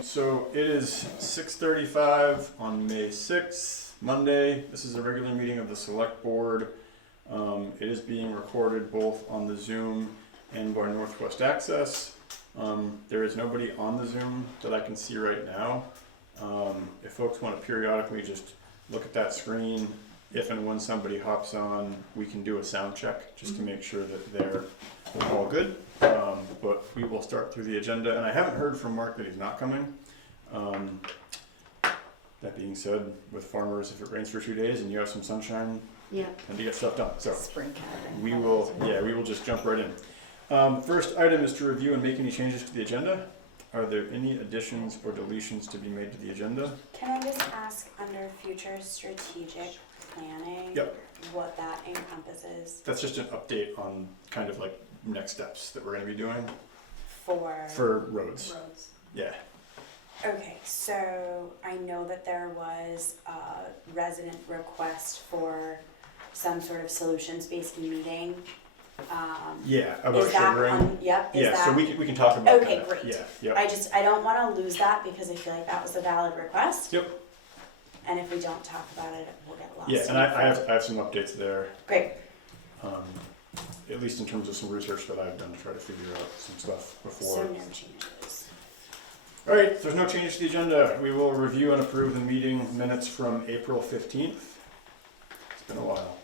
So it is 6:35 on May 6th, Monday. This is a regular meeting of the Select Board. It is being recorded both on the Zoom and by Northwest Access. There is nobody on the Zoom that I can see right now. If folks want to periodically just look at that screen, if and when somebody hops on, we can do a sound check just to make sure that they're all good. But we will start through the agenda, and I haven't heard from Mark that he's not coming. That being said, with farmers, if it rains for 2 days and you have some sunshine, and to get stuff done. So spring cabin. we will just jump right in. First item is to review and make any changes to the agenda. Are there any additions or deletions to be made to the agenda? Can I just ask under future strategic planning what that encompasses That's just an update on kind of like next steps that we're going to be doing for roads. Yeah. Okay, so I know that there was a resident request for some sort of solutions-based meeting. About is that sugaring. So we can talk about that. Okay, great. Yeah. I don't want to lose that because I feel like that was a valid request. Yep. And if we don't talk about it, we'll get lost. Yeah, and I have some updates there. Great. At least in terms of some research that I've done to try to figure out some stuff before. So no changes. All right, if there's no change to the agenda, we will review and approve the meeting minutes from April 15th. It's been a while.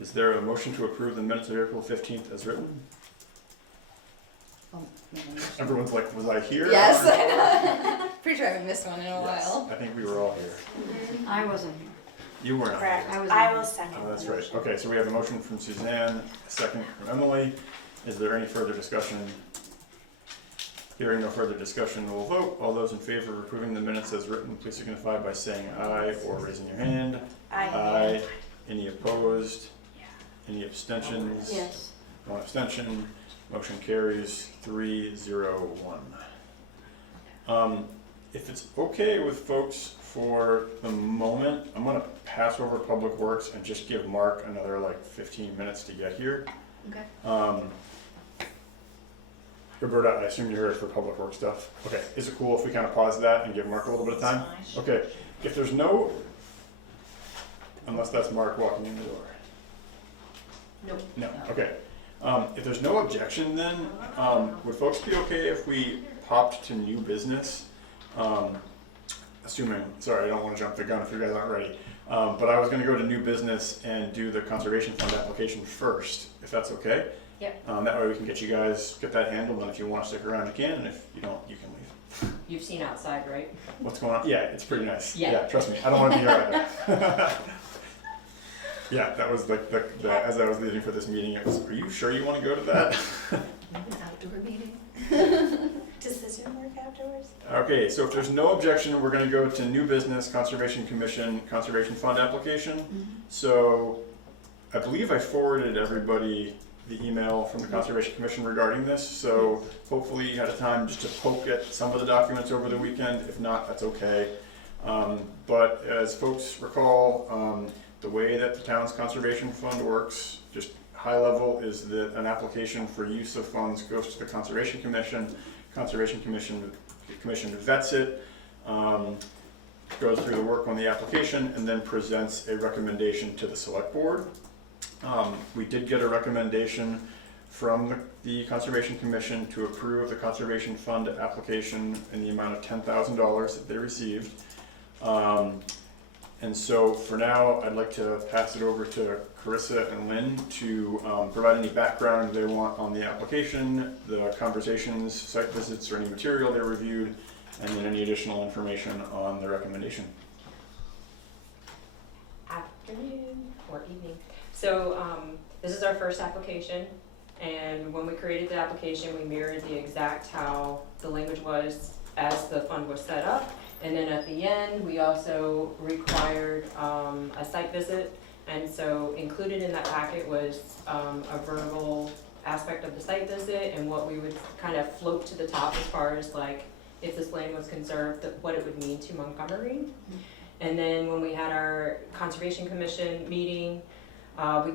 Is there a motion to approve the minutes of April 15th as written? Everyone's like, was I here? Yes, I know. Pretty sure I haven't missed one in a Yes, while. I think we were all here. I wasn't here. You weren't. Correct. I was I in. will second. Oh, that's the right. motion. Okay, so we have a motion from Suzanne, a second from Emily. Is there any further discussion? Hearing no further discussion, we'll vote. All those in favor of approving the minutes as written, please signify by saying aye or raising your hand. Aye. Any opposed? Any abstentions? Yes. One abstention. Motion carries 3-0-1. If it's okay with folks for the moment, I'm gonna pass over Public Works and just give Mark another like 15 minutes to get here. Okay. Roberta, I assume you're here for Public Works stuff. Okay, is it cool if we kind of pause that and give Mark a little bit of time? Okay, if there's no, unless that's Mark walking in the door. Nope. No, okay. If there's no objection then, would folks be okay if we popped to new business? Assuming, sorry, I don't want to jump the gun if you guys aren't ready. But I was going to go to new business and do the Conservation Fund application first, if that's okay. Yep. That way we can get you guys, get that handled, and if you want to stick around, you can, and if you don't, you can leave. You've seen outside, right? What's going on? Yeah, it's pretty nice. Yeah. Trust me, I don't want to be here either. Yeah, that was like as I was leaving for this meeting, it was, are you sure you want to go to that? Outdoor meeting. Does the Zoom work afterwards? Okay, so if there's no objection, we're going to go to new business, Conservation Commission, Conservation Fund application. So I believe I forwarded everybody the email from the Conservation Commission regarding this. So hopefully you had a time just to poke at some of the documents over the weekend. If not, that's okay. But as folks recall, the way that the town's conservation fund works, just high level, is that an application for use of funds goes to the Conservation Commission. Conservation Commission vets it, goes through the work on the application, and then presents a recommendation to the Select Board. We did get a recommendation from the Conservation Commission to approve the Conservation Fund application in the amount of $10,000 that they received. And so for now, I'd like to pass it over to Carissa and Lynn to provide any background they want on the application, the conversations, site visits, or any material they reviewed, and then any additional information on the recommendation. Afternoon or evening. So this is our first application, and when we created the application, we mirrored the exact how the language was as the fund was set up. And then at the end, we also required a site visit. And so included in that packet was a verbal aspect of the site visit and what we would kind of float to the top as far as like, if this land was conserved, what it would mean to Montgomery. And then when we had our Conservation Commission meeting, we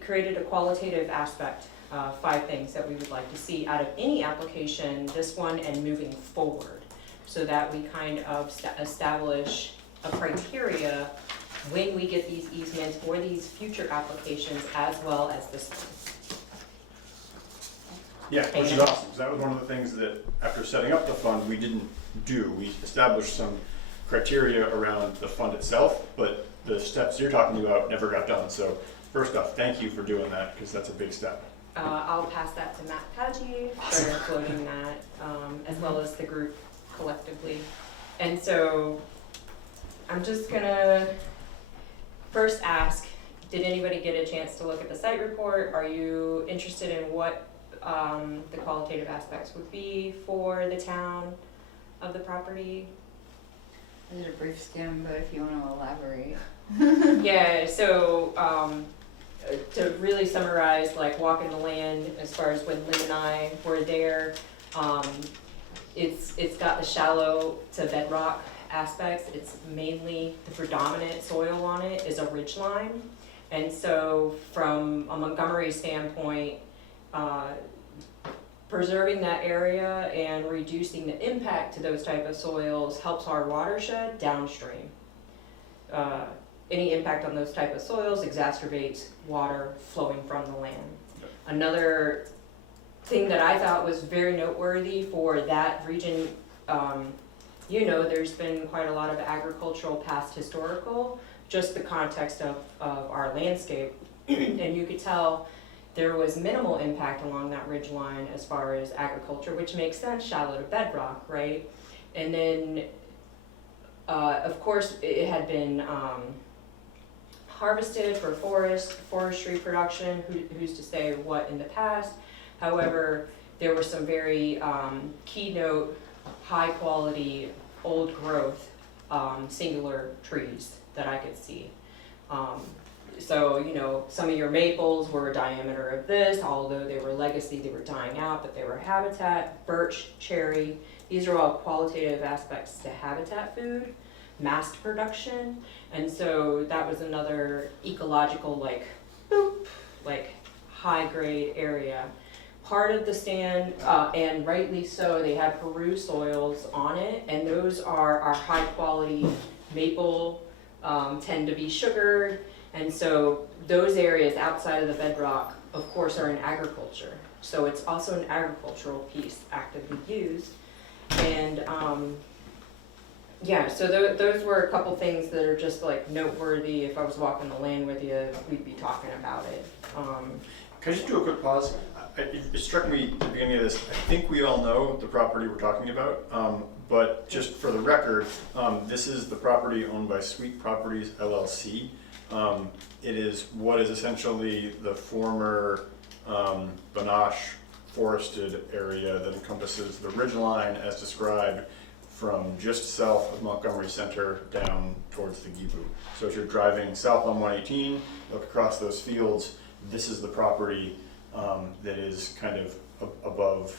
created a qualitative aspect 5 things that we would like to see out of any application, this one and moving forward, so that we kind of establish a criteria when we get these easements for these future applications as well as this one. Yeah, which is awesome, 'cause that was one of the things that, after setting up the fund, we didn't do. We established some criteria around the fund itself, but the steps you're talking about never got done. So first off, thank you for doing that, because that's a big step. I'll pass that to Matt Paggi for floating that, as well as the group collectively. And so I'm just gonna first ask, did anybody get a chance to look at the site report? Are you interested in what the qualitative aspects would be for the town of the property? I did a brief skim, but if you want to elaborate. Yeah, so to really summarize, like walking the land, as far as when Lynn and I were there, it's got the shallow to bedrock aspects. It's mainly the predominant soil on it is a ridgeline, and so from a Montgomery standpoint, preserving that area and reducing the impact to those type of soils helps our watershed downstream. Any impact on those type of soils exacerbates water flowing from the land. Another thing that I thought was very noteworthy for that region, there's been quite a lot of agricultural past historical, just the context of our landscape, and you could tell there was minimal impact along that ridge line as far as agriculture, which makes sense, shallow to bedrock, right? And then, of course, it had been harvested for forestry production, who's to say what in the past. However, there were some very keynote, high quality, old growth, singular trees that I could see. So, some of your maples were a diameter of this, although they were legacy, they were dying out, but they were habitat. Birch, cherry, these are all qualitative aspects to habitat food, mast production, and so that was another ecological, high grade area. Part of the stand, and rightly so, they had Peru soils on it, and those are our high quality maple, tend to be sugared. And so those areas outside of the bedrock, of course, are in agriculture. So it's also an agricultural piece actively used. And so those were a couple things that are just noteworthy. If I was walking the land with you, we'd be talking about it. Can I just do a quick pause? It struck me at the beginning of this, I think we all know the property we're talking about, but just for the record, this is the property owned by Sweet Properties LLC. It is what is essentially the former Banache forested area that encompasses the ridgeline as described from just south of Montgomery Center down towards the Gibu. So if you're driving south on 118, look across those fields, this is the property that is kind of above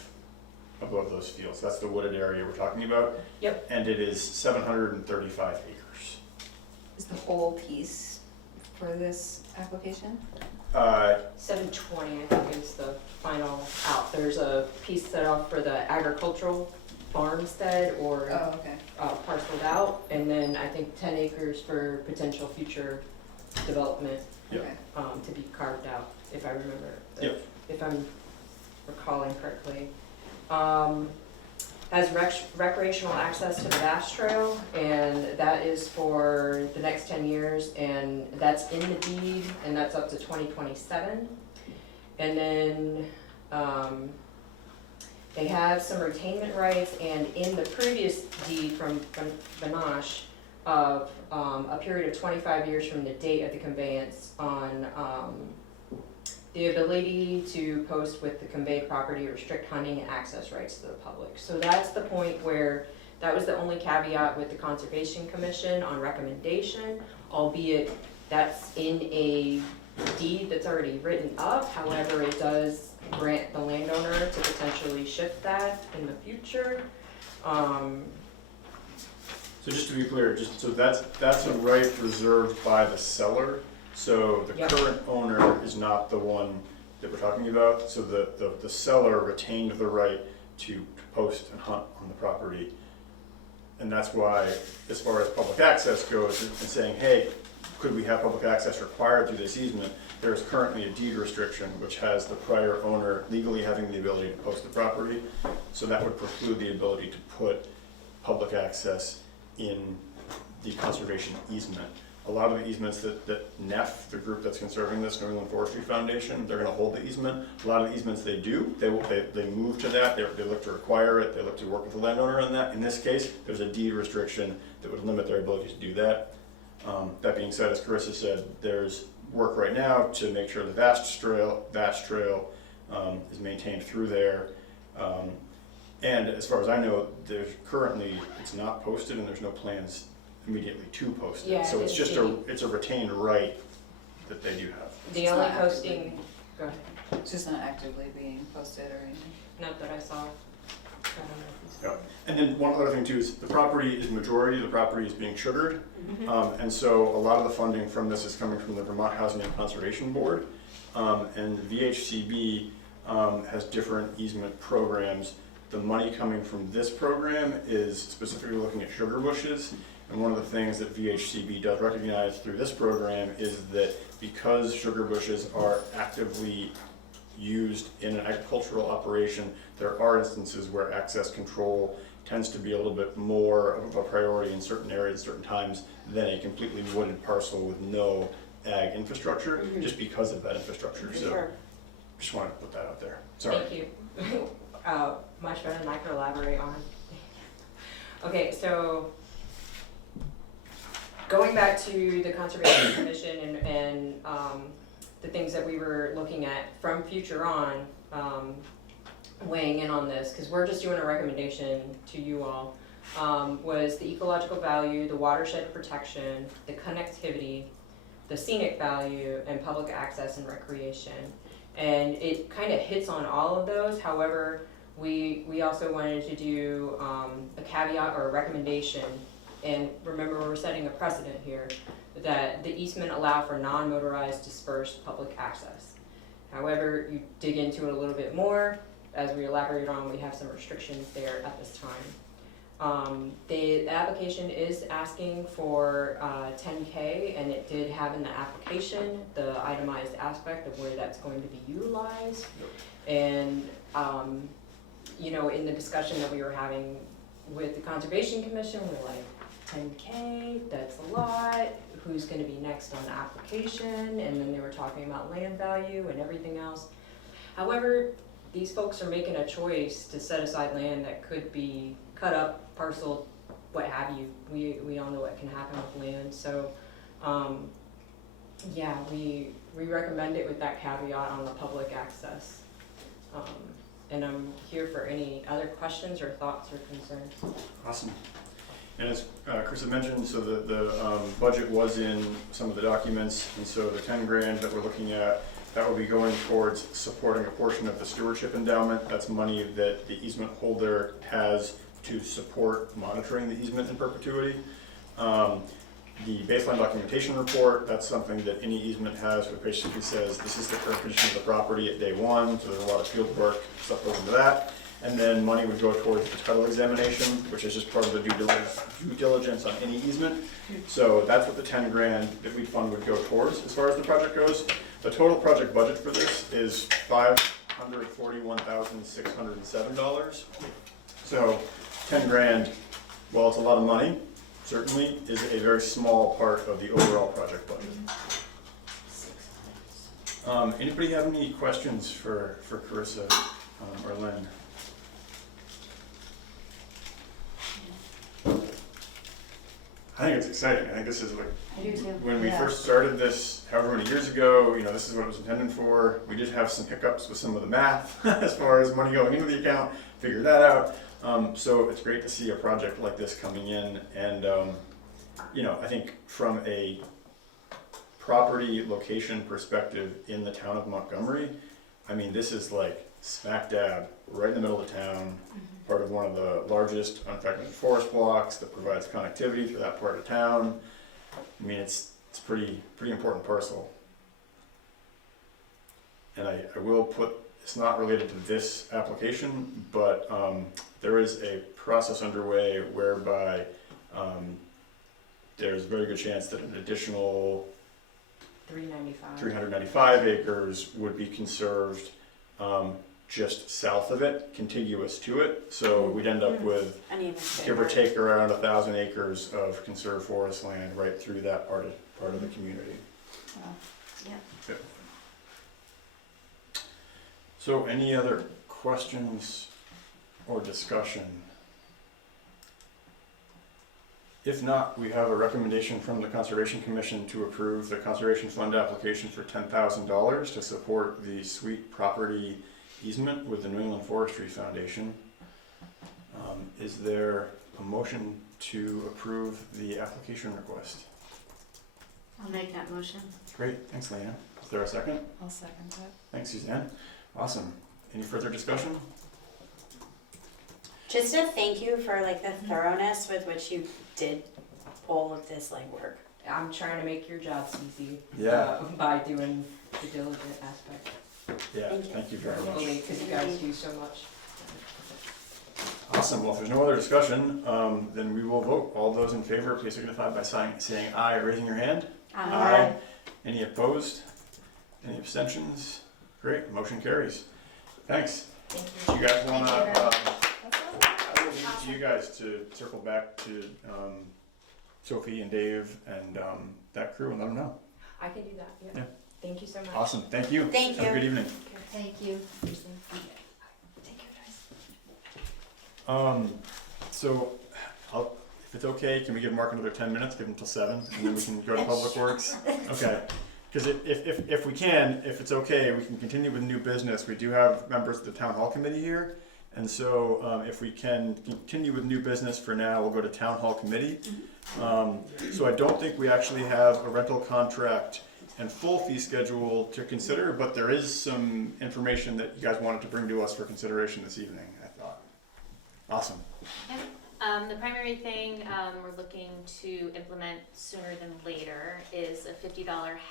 those fields. That's the wooded area we're talking about. Yep. And it is 735 acres. Is the whole piece for this application? 720, I think, is the final out. There's a piece set off for the agricultural farmstead or Oh, okay. parceled out, and then I think 10 acres for potential future development. Yep. Okay. To be carved out, if I remember, Yep. if I'm recalling correctly. Has recreational access to the Bass Trail, and that is for the next 10 years, and that's in the deed, and that's up to 2027. And then they have some retainment rights, and in the previous deed from Banache of a period of 25 years from the date of the conveyance on the ability to post with the conveyed property, restrict hunting and access rights to the public. So that's the point where, that was the only caveat with the Conservation Commission on recommendation, albeit that's in a deed that's already written up. However, it does grant the landowner to potentially shift that in the future. So just to be clear, that's a right reserved by the seller. So the Yep. current owner is not the one that we're talking about. So the seller retained the right to post and hunt on the property. And that's why, as far as public access goes, and saying, hey, could we have public access required through this easement? There is currently a deed restriction which has the prior owner legally having the ability to post the property. So that would preclude the ability to put public access in the conservation easement. A lot of the easements that NEF, the group that's conserving this, New England Forestry Foundation, they're gonna hold the easement. A lot of the easements they do, they move to that, they look to require it, they look to work with the landowner on that. In this case, there's a deed restriction that would limit their ability to do that. That being said, as Carissa said, there's work right now to make sure the vast trail is maintained through there. And as far as I know, there's currently, it's not posted and there's no plans immediately to post it. Yeah, So it's it's just the- it's a retained right that they do have. The It's only not posting, go ahead, It's just not actively being posted or anything. not that I saw. I don't know if you saw. Yep. And then one other thing too is the property is majority of the property is being sugared. Mm-hmm. And so a lot of the funding from this is coming from the Vermont Housing and Conservation Board. And VHCB has different easement programs. The money coming from this program is specifically looking at sugar bushes. And one of the things that VHCB does recognize through this program is that because sugar bushes are actively used in an agricultural operation, there are instances where access control tends to be a little bit more of a priority in certain areas, certain times, than a completely wooded parcel with no ag infrastructure, just because of that infrastructure. For So sure. just wanted to put that out there. Sorry. Thank you. Much better than I could elaborate on. Okay, so going back to the Conservation Commission and the things that we were looking at from future on, weighing in on this, because we're just doing a recommendation to you all, was the ecological value, the watershed protection, the connectivity, the scenic value, and public access and recreation. And it kind of hits on all of those. However, we also wanted to do a caveat or a recommendation. And remember, we're setting a precedent here that the easement allow for non-motorized dispersed public access. However, you dig into it a little bit more, as we elaborate on, we have some restrictions there at this time. The application is asking for $10K, and it did have in the application the itemized aspect of where that's going to be utilized. And you know, in the discussion that we were having with the Conservation Commission, we're like, 10K, that's a lot, who's gonna be next on the application? And then they were talking about land value and everything else. However, these folks are making a choice to set aside land that could be cut up, parceled, what have you. We all know what can happen with land, so, yeah, we recommend it with that caveat on the public access. And I'm here for any other questions or thoughts or concerns. Awesome. And as Chris had mentioned, so the budget was in some of the documents, and so the 10 grand that we're looking at, that will be going towards supporting a portion of the stewardship endowment. That's money that the easement holder has to support monitoring the easement in perpetuity. The baseline documentation report, that's something that any easement has, which basically says this is the current condition of the property at day one, so there's a lot of field work, stuff goes into that. And then money would go towards the title examination, which is just part of the due diligence on any easement. So that's what the 10 grand that we'd fund would go towards as far as the project goes. The total project budget for this is $541,607. So 10 grand, while it's a lot of money, certainly is a very small part of the overall project budget. Anybody have any questions for Carissa or Lynn? I think it's exciting. I think this is like, I do too. when we Yeah. first started this, however many years ago, you know, this is what it was intended for. We did have some hiccups with some of the math as far as money going into the account, figure that out. So it's great to see a project like this coming in, and you know, I think from a property location perspective in the town of Montgomery, I mean, this is like smack dab right in the middle of town, part of one of the largest unfragmented forest blocks that provides connectivity through that part of town. I mean, it's pretty important parcel. and I will put, it's not related to this application, but there is a process underway whereby there's a very good chance that an additional 395. 395 acres would be conserved just south of it, contiguous to it. So we'd end up with, And even give or bigger. take, around 1,000 acres of conserved forest land right through that part of the community. Wow. Yep. So any other questions or discussion? If not, we have a recommendation from the Conservation Commission to approve the Conservation Fund application for $10,000 to support the Sweet Property easement with the New England Forestry Foundation. Is there a motion to approve the application request? I'll make that motion. Great, thanks Leanne. Is there a second? I'll second that. Thanks Suzanne. Awesome. Any further discussion? Just a thank you for like the thoroughness with which you did all of this legwork. I'm trying to make your jobs easy. Yeah. By doing the diligent aspect. Yeah, Thank you. thank you very much. Hopefully, because you guys do so much. Awesome, well, if there's no other discussion, then we will vote. All those in favor, please signify by saying aye, raising your hand. Any opposed? Any abstentions? Great, motion carries. Thanks. Thank Do you guys wanna, Thank you very I will leave to you guys to circle back to Sophie and Dave and that crew and let them know. I can do that, yeah. Yeah. Thank you so much. Awesome, thank you. Thank Have a you. good evening. Thank you. Take care, guys. So, if it's okay, can we give Mark another 10 minutes, give him till 7, and then we can go to Public Works? Okay, because if we can, if it's okay, we can continue with new business. We do have members of the Town Hall Committee here, and so if we can continue with new business for now, we'll go to Town Hall Committee. So I don't think we actually have a rental contract and full fee schedule to consider, but there is some information that you guys wanted to bring to us for consideration this evening, I thought. Awesome. The primary thing we're looking to implement sooner than later is a $50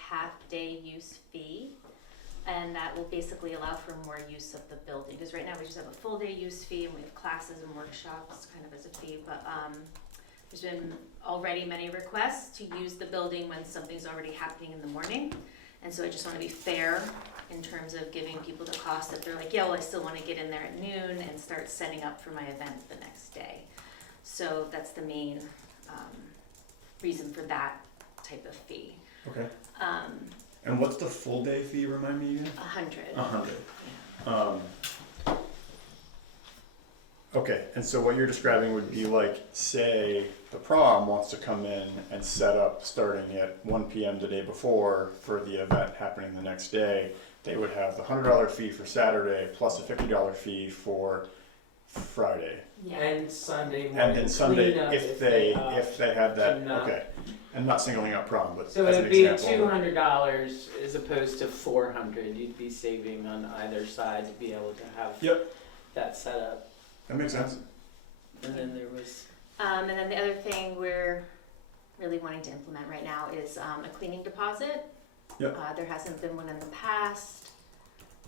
half-day use fee. And that will basically allow for more use of the building. Because right now we just have a full-day use fee and we have classes and workshops kind of as a fee. But there's been already many requests to use the building when something's already happening in the morning. And so I just want to be fair in terms of giving people the cost that they're like, yeah, well, I still want to get in there at noon and start setting up for my event the next day. So that's the main reason for that type of fee. Okay. And what's the full day fee, remind me again? 100. 100. Okay, and so what you're describing would be like, say, the prom wants to come in and set up starting at 1 p.m. the day before for the event happening the next day. They would have the $100 fee for Saturday plus a $50 fee for Friday. Yeah. And Sunday morning. And then Sunday, cleanup if they had that, cannot. okay. And not singling out prom, but So as it an would be example. $200 as opposed to $400. You'd be saving on either side to be able to have Yep. that set up. That makes sense. And then there was And then the other thing we're really wanting to implement right now is a cleaning deposit. Yep. There hasn't been one in the past,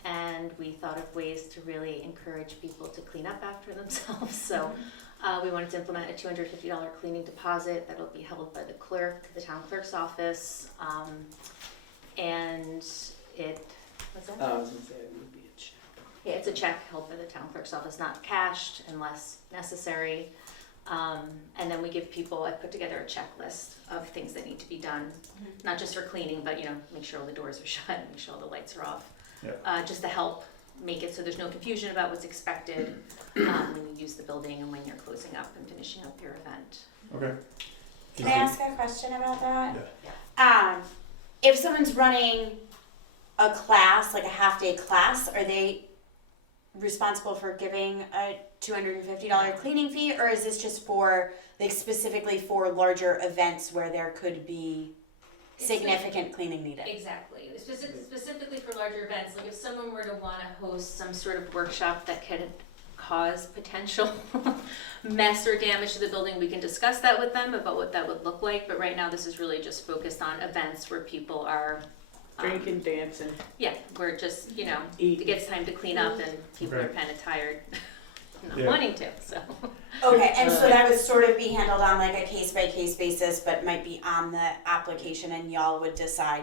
and we thought of ways to really encourage people to clean up after themselves. So we wanted to implement a $250 cleaning deposit that'll be held by the clerk, the town clerk's office, and it, what's that? I was gonna say it would be a check. Yeah, it's a check held by the town clerk's office, not cashed unless necessary. And then we give people, I put together a checklist of things that need to be done, not just for cleaning, but make sure all the doors are shut, make sure all the lights are off. Yeah. Just to help make it so there's no confusion about what's expected when you use the building and when you're closing up and finishing up your event. Okay. Can I ask a question about that? Yeah. If someone's running a class, like a half-day class, are they responsible for giving a $250 cleaning fee, or is this just for, like, specifically for larger events where there could be significant cleaning needed? Exactly. Specifically for larger events, like if someone were to want to host some sort of workshop that could cause potential mess or damage to the building, we can discuss that with them about what that would look like. But right now, this is really just focused on events where people are Drinking, dancing, Yeah, we're just, it eating. gets time to clean up and people are Right. kind of tired, not Yeah. wanting to, so. Okay, and so that would sort of be handled on like a case by case basis, but might be on the application and y'all would decide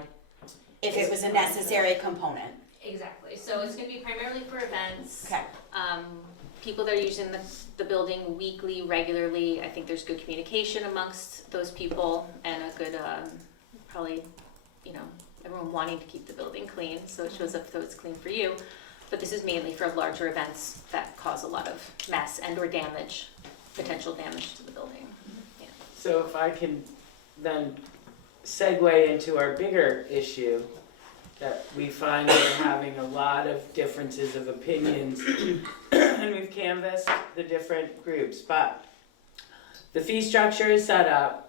if it was a necessary component. Exactly, so it's gonna be primarily for events. Okay. People that are using the building weekly, regularly, I think there's good communication amongst those people and a good, probably, everyone wanting to keep the building clean, so it shows up that it's clean for you. But this is mainly for larger events that cause a lot of mess and or damage, potential damage to the building. Yeah. So if I can then segue into our bigger issue, that we find we're having a lot of differences of opinions, and we've canvassed the different groups, but the fee structure is set up.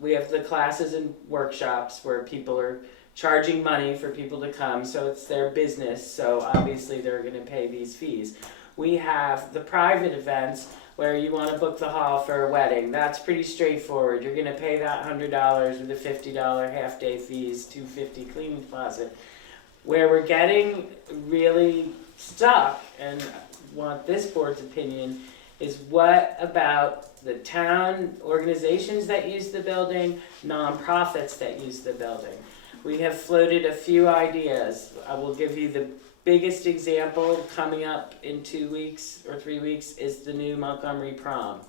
We have the classes and workshops where people are charging money for people to come, so it's their business, so obviously they're gonna pay these fees. We have the private events where you wanna book the hall for a wedding, that's pretty straightforward, you're gonna pay that $100 with a $50 half-day fees, $250 cleaning deposit. Where we're getting really stuck, and want this board's opinion, is what about the town organizations that use the building, nonprofits that use the building? We have floated a few ideas. I will give you the biggest example coming up in 2 weeks or 3 weeks is the new Montgomery prom.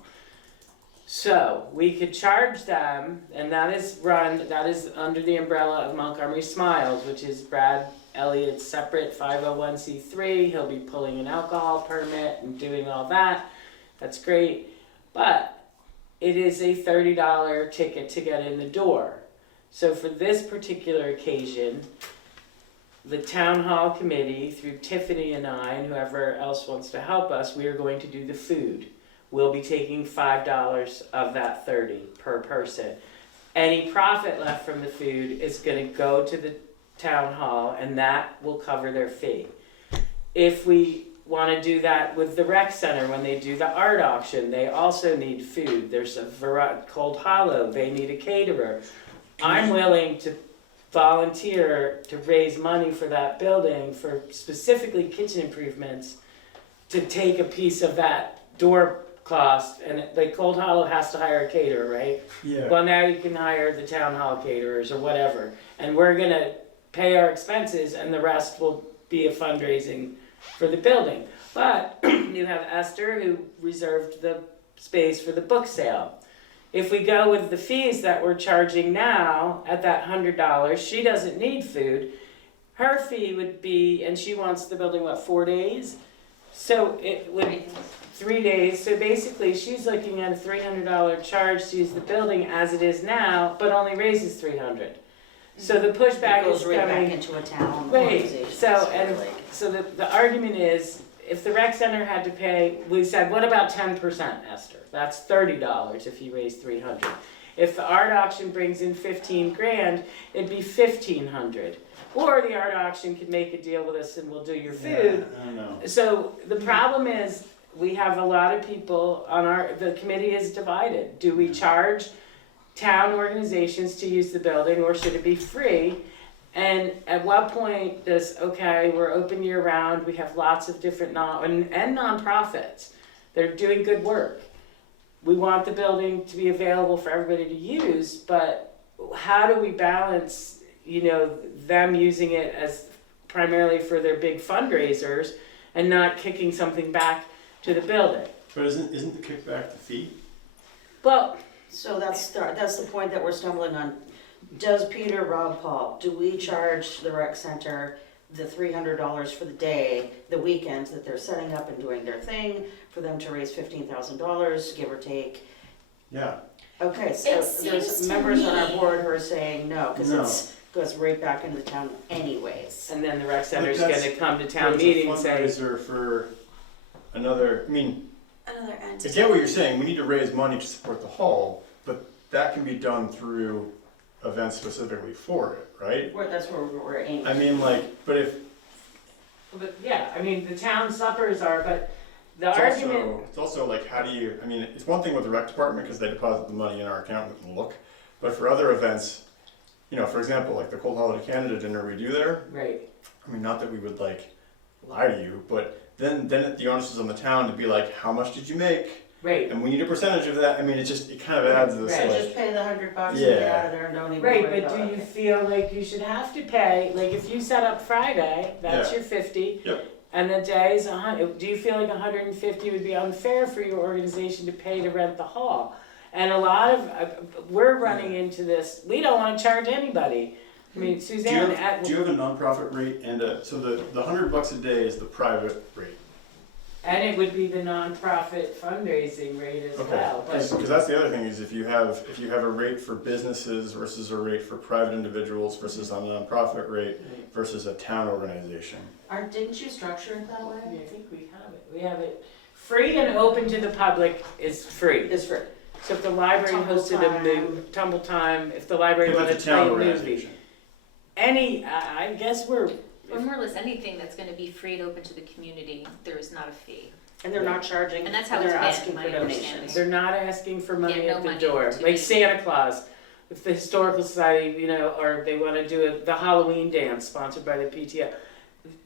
So we could charge them, and that is under the umbrella of Montgomery Smiles, which is Brad Elliott's separate 501c3. He'll be pulling an alcohol permit and doing all that. That's great. But it is a $30 ticket to get in the door. So for this particular occasion, the town hall committee, through Tiffany and I, and whoever else wants to help us, we are going to do the food. We'll be taking $5 of that $30 per person. Any profit left from the food is going to go to the town hall, and that will cover their fee. If we want to do that with the rec center, when they do the art auction, they also need food. There's a Cold Hollow, they need a caterer. I'm willing to volunteer to raise money for that building for specifically kitchen improvements to take a piece of that door cost, and the Cold Hollow has to hire a caterer, right? Yeah. Well, now you can hire the town hall caterers or whatever, and we're gonna pay our expenses and the rest will be a fundraising for the building. But you have Esther who reserved the space for the book sale. If we go with the fees that we're charging now at that $100, she doesn't need food. Her fee would be, and she wants the building, 4 days? So it would, 3 days, so basically she's looking at a $300 charge to use the building as it is now, but only raises $300. So the pushback is It goes right back coming. into a town Right, organization. so the argument is, if the rec center had to pay, we said, what about 10%, Esther? That's $30 if you raise $300. If the art auction brings in 15 grand, it'd be $1,500. Or the art auction could make a deal with us and we'll do your food. I don't know. So the problem is, we have a lot of people on the committee is divided. Do we charge town organizations to use the building, or should it be free? And at what point does, okay, we're open year round, we have lots of different and nonprofits, they're doing good work. We want the building to be available for everybody to use, but how do we balance, them using it as primarily for their big fundraisers and not kicking something back to the building? But isn't the kickback the fee? Well, So that's the point that we're stumbling on. Does Peter, Rob, Paul, do we charge the rec center the $300 for the day, the weekends that they're setting up and doing their thing, for them to raise $15,000, give or take? Yeah. Okay, so It seems there's to members on our me- board who are saying no, because No. it goes right back into the town anyways. and then the rec center's that's- gonna come to But town it's meeting a and say, fundraiser for another, Another I entity. get what you're saying, we need to raise money to support the hall, but that can be done through events specifically for it, right? That's where we're aiming. But if, but yeah, the town suppers are, but the it's argument, also like, how do you, it's one thing with the rec department, because they deposit the money in our account and we can look, but for other events, you know, for example, like the Cold Holiday Canada dinner we do there, Right. I mean, not that we would like lie to you, but then the onus is on the town to be like, how much did you make? Right. And we need a percentage of that. I mean, it kind of adds this Right. So just like, pay the $100 and get Yeah. out of there and don't even Right, worry but about do it. you feel like you should have to pay, like if you set up Friday, that's Yeah. your 50. Yep. And the day's 100, do you feel like 150 would be unfair for your organization to pay to rent the hall? And a lot of, we're running into this, we don't wanna charge anybody. I mean, do Suzanne, you have a nonprofit rate and so the $100 a day is the private rate? and it would be the nonprofit fundraising rate as Okay, well, but. because that's the other thing is if you have a rate for businesses versus a rate for private individuals versus a nonprofit rate versus a town organization. Didn't you structure it that I way? think we have it. We have it free and open to the public is free. It's free. So if the library Tumble hosted time. tumble time, if the library If wanted it's to a play town a movie, organization. I guess we're, Or more or less anything that's gonna be free and open to the community, there is not a fee. And they're not charging, And that's how they're it's been, asking my for understanding. donations. they're not asking for money Yeah, no at the money door, to like be- Santa Claus. If the Historical Society, you know, or they wanna do the Halloween dance sponsored by the PTO,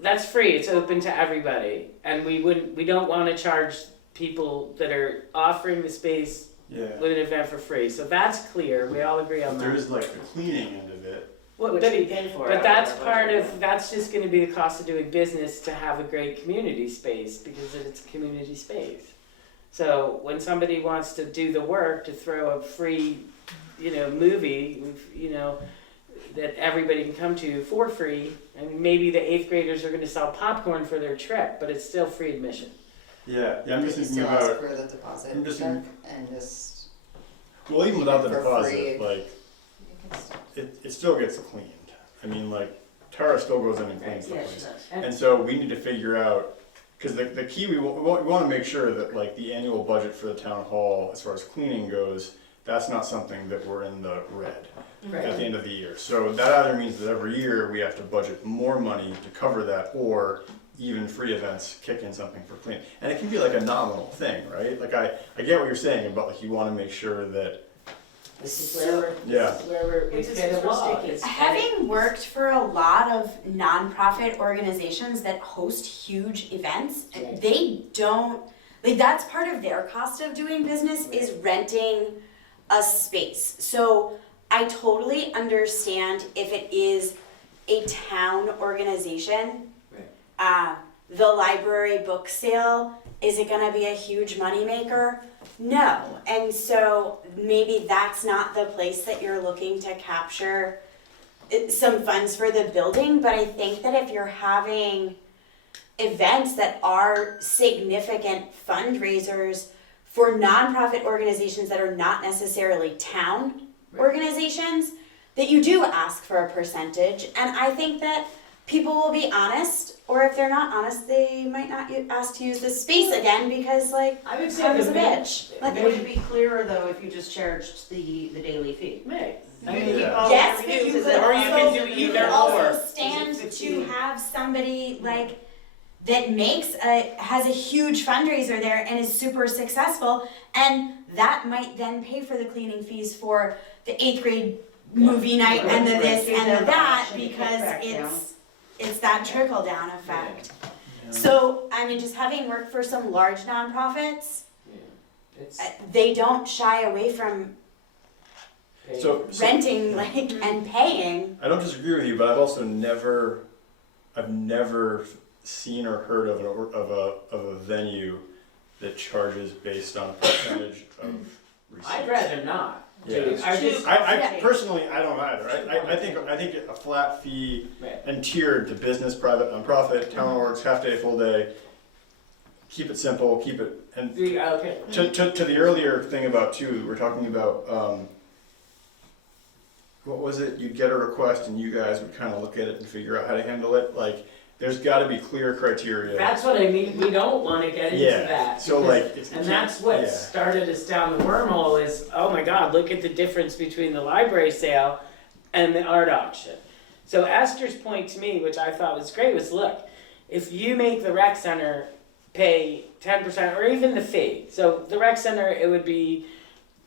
that's free, it's open to everybody. And we don't wanna charge people that are offering the space Yeah. with an event for free, so that's clear, we all agree on But there that. is like the cleaning end of it. Well, Which but- we pay for. But out that's our part budget. of, that's just gonna be the cost of doing business to have a great community space, because it's a community space. So when somebody wants to do the work to throw a free, you know, movie, you know, that everybody can come to for free, and maybe the 8th graders are gonna sell popcorn for their trip, but it's still free admission. Yeah, I'm just You thinking still about ask it. for the deposit I'm just check in- and just, Well, even without the for deposit, free. like you can still. it still gets cleaned. I mean, like Tara still goes in and cleans the Yeah, place. she does. And so we need to figure out, because the key, we want to make sure that like the annual budget for the town hall, as far as cleaning goes, that's not something that we're in the red at the end of the year. So that either means that every year we have to budget more money to cover that, or even free events kick in something for cleaning. And it can be like a nominal thing, right? Like I get what you're saying about like you want to make sure that, This is where Yeah. we It's hit a just wall. sticky. It's- Having worked for a lot of nonprofit organizations that host huge events, Right. they don't, like that's part of their cost of doing business is renting a space. So I totally understand if it is a town organization. The library book sale, is it gonna be a huge moneymaker? No, and so maybe that's not the place that you're looking to capture some funds for the building, but I think that if you're having events that are significant fundraisers for nonprofit organizations that are not necessarily town organizations, that you do ask for a percentage, and I think that people will be honest, or if they're not honest, they might not ask to use this space again because like, I would say I was the a main- bitch. Like, Would it be clearer though if you just charged the daily fee? Right. I You mean, keep Yeah. all yes, the but you reviews, could is it- Or you can also, do you either could also or. stand Is it to 15? have somebody like that has a huge fundraiser there and is super successful, and that might then pay for the cleaning fees for the 8th grade movie night and the this Give and them the that option to kick because back down. it's that trickle down effect. So I mean, just having worked for some large nonprofits, It's they don't shy away from so renting like and paying. I don't disagree with you, but I've also never seen or heard of a venue that charges based on a percentage of receipts. I'd rather not. Yeah. I just, I personally, I don't either. I think a flat fee right. and tiered to business, private, nonprofit, town orgs, half day, full day. Keep it simple, keep it, and Okay. to the earlier thing about too, we're talking about, what was it? You'd get a request and you guys would kind of look at it and figure out how to handle it. Like, there's gotta be clear criteria. That's what I mean, we don't wanna get into Yeah, that. so because- like, it's. And that's what yeah. started us down the wormhole is, oh my God, look at the difference between the library sale and the art auction. So Esther's point to me, which I thought was great, was look, if you make the rec center pay 10% or even the fee, so the rec center, it would be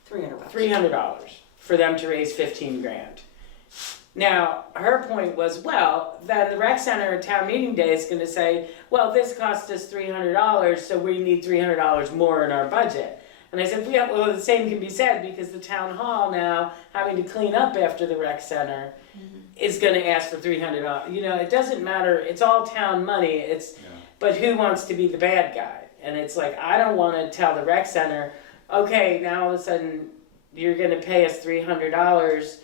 $300. $300 for them to raise 15 grand. Now, her point was, well, then the rec center at town meeting day is gonna say, well, this cost us $300, so we need $300 more in our budget. And I said, yeah, well, the same can be said, because the town hall now, having to clean up after the rec center, is gonna ask for $300. You know, it doesn't matter, it's all town money, but who wants to be the bad guy? And it's like, I don't wanna tell the rec center, okay, now all of a sudden, you're gonna pay us $300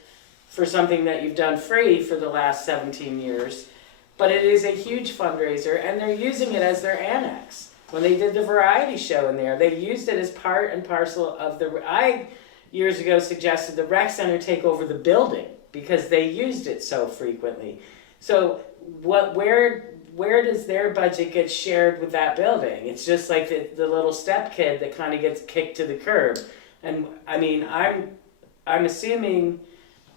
for something that you've done free for the last 17 years. But it is a huge fundraiser, and they're using it as their annex. When they did the variety show in there, they used it as part and parcel of I years ago suggested the rec center take over the building because they used it so frequently. So where does their budget get shared with that building? It's just like the little step kid that kind of gets kicked to the curb. And I mean, I'm assuming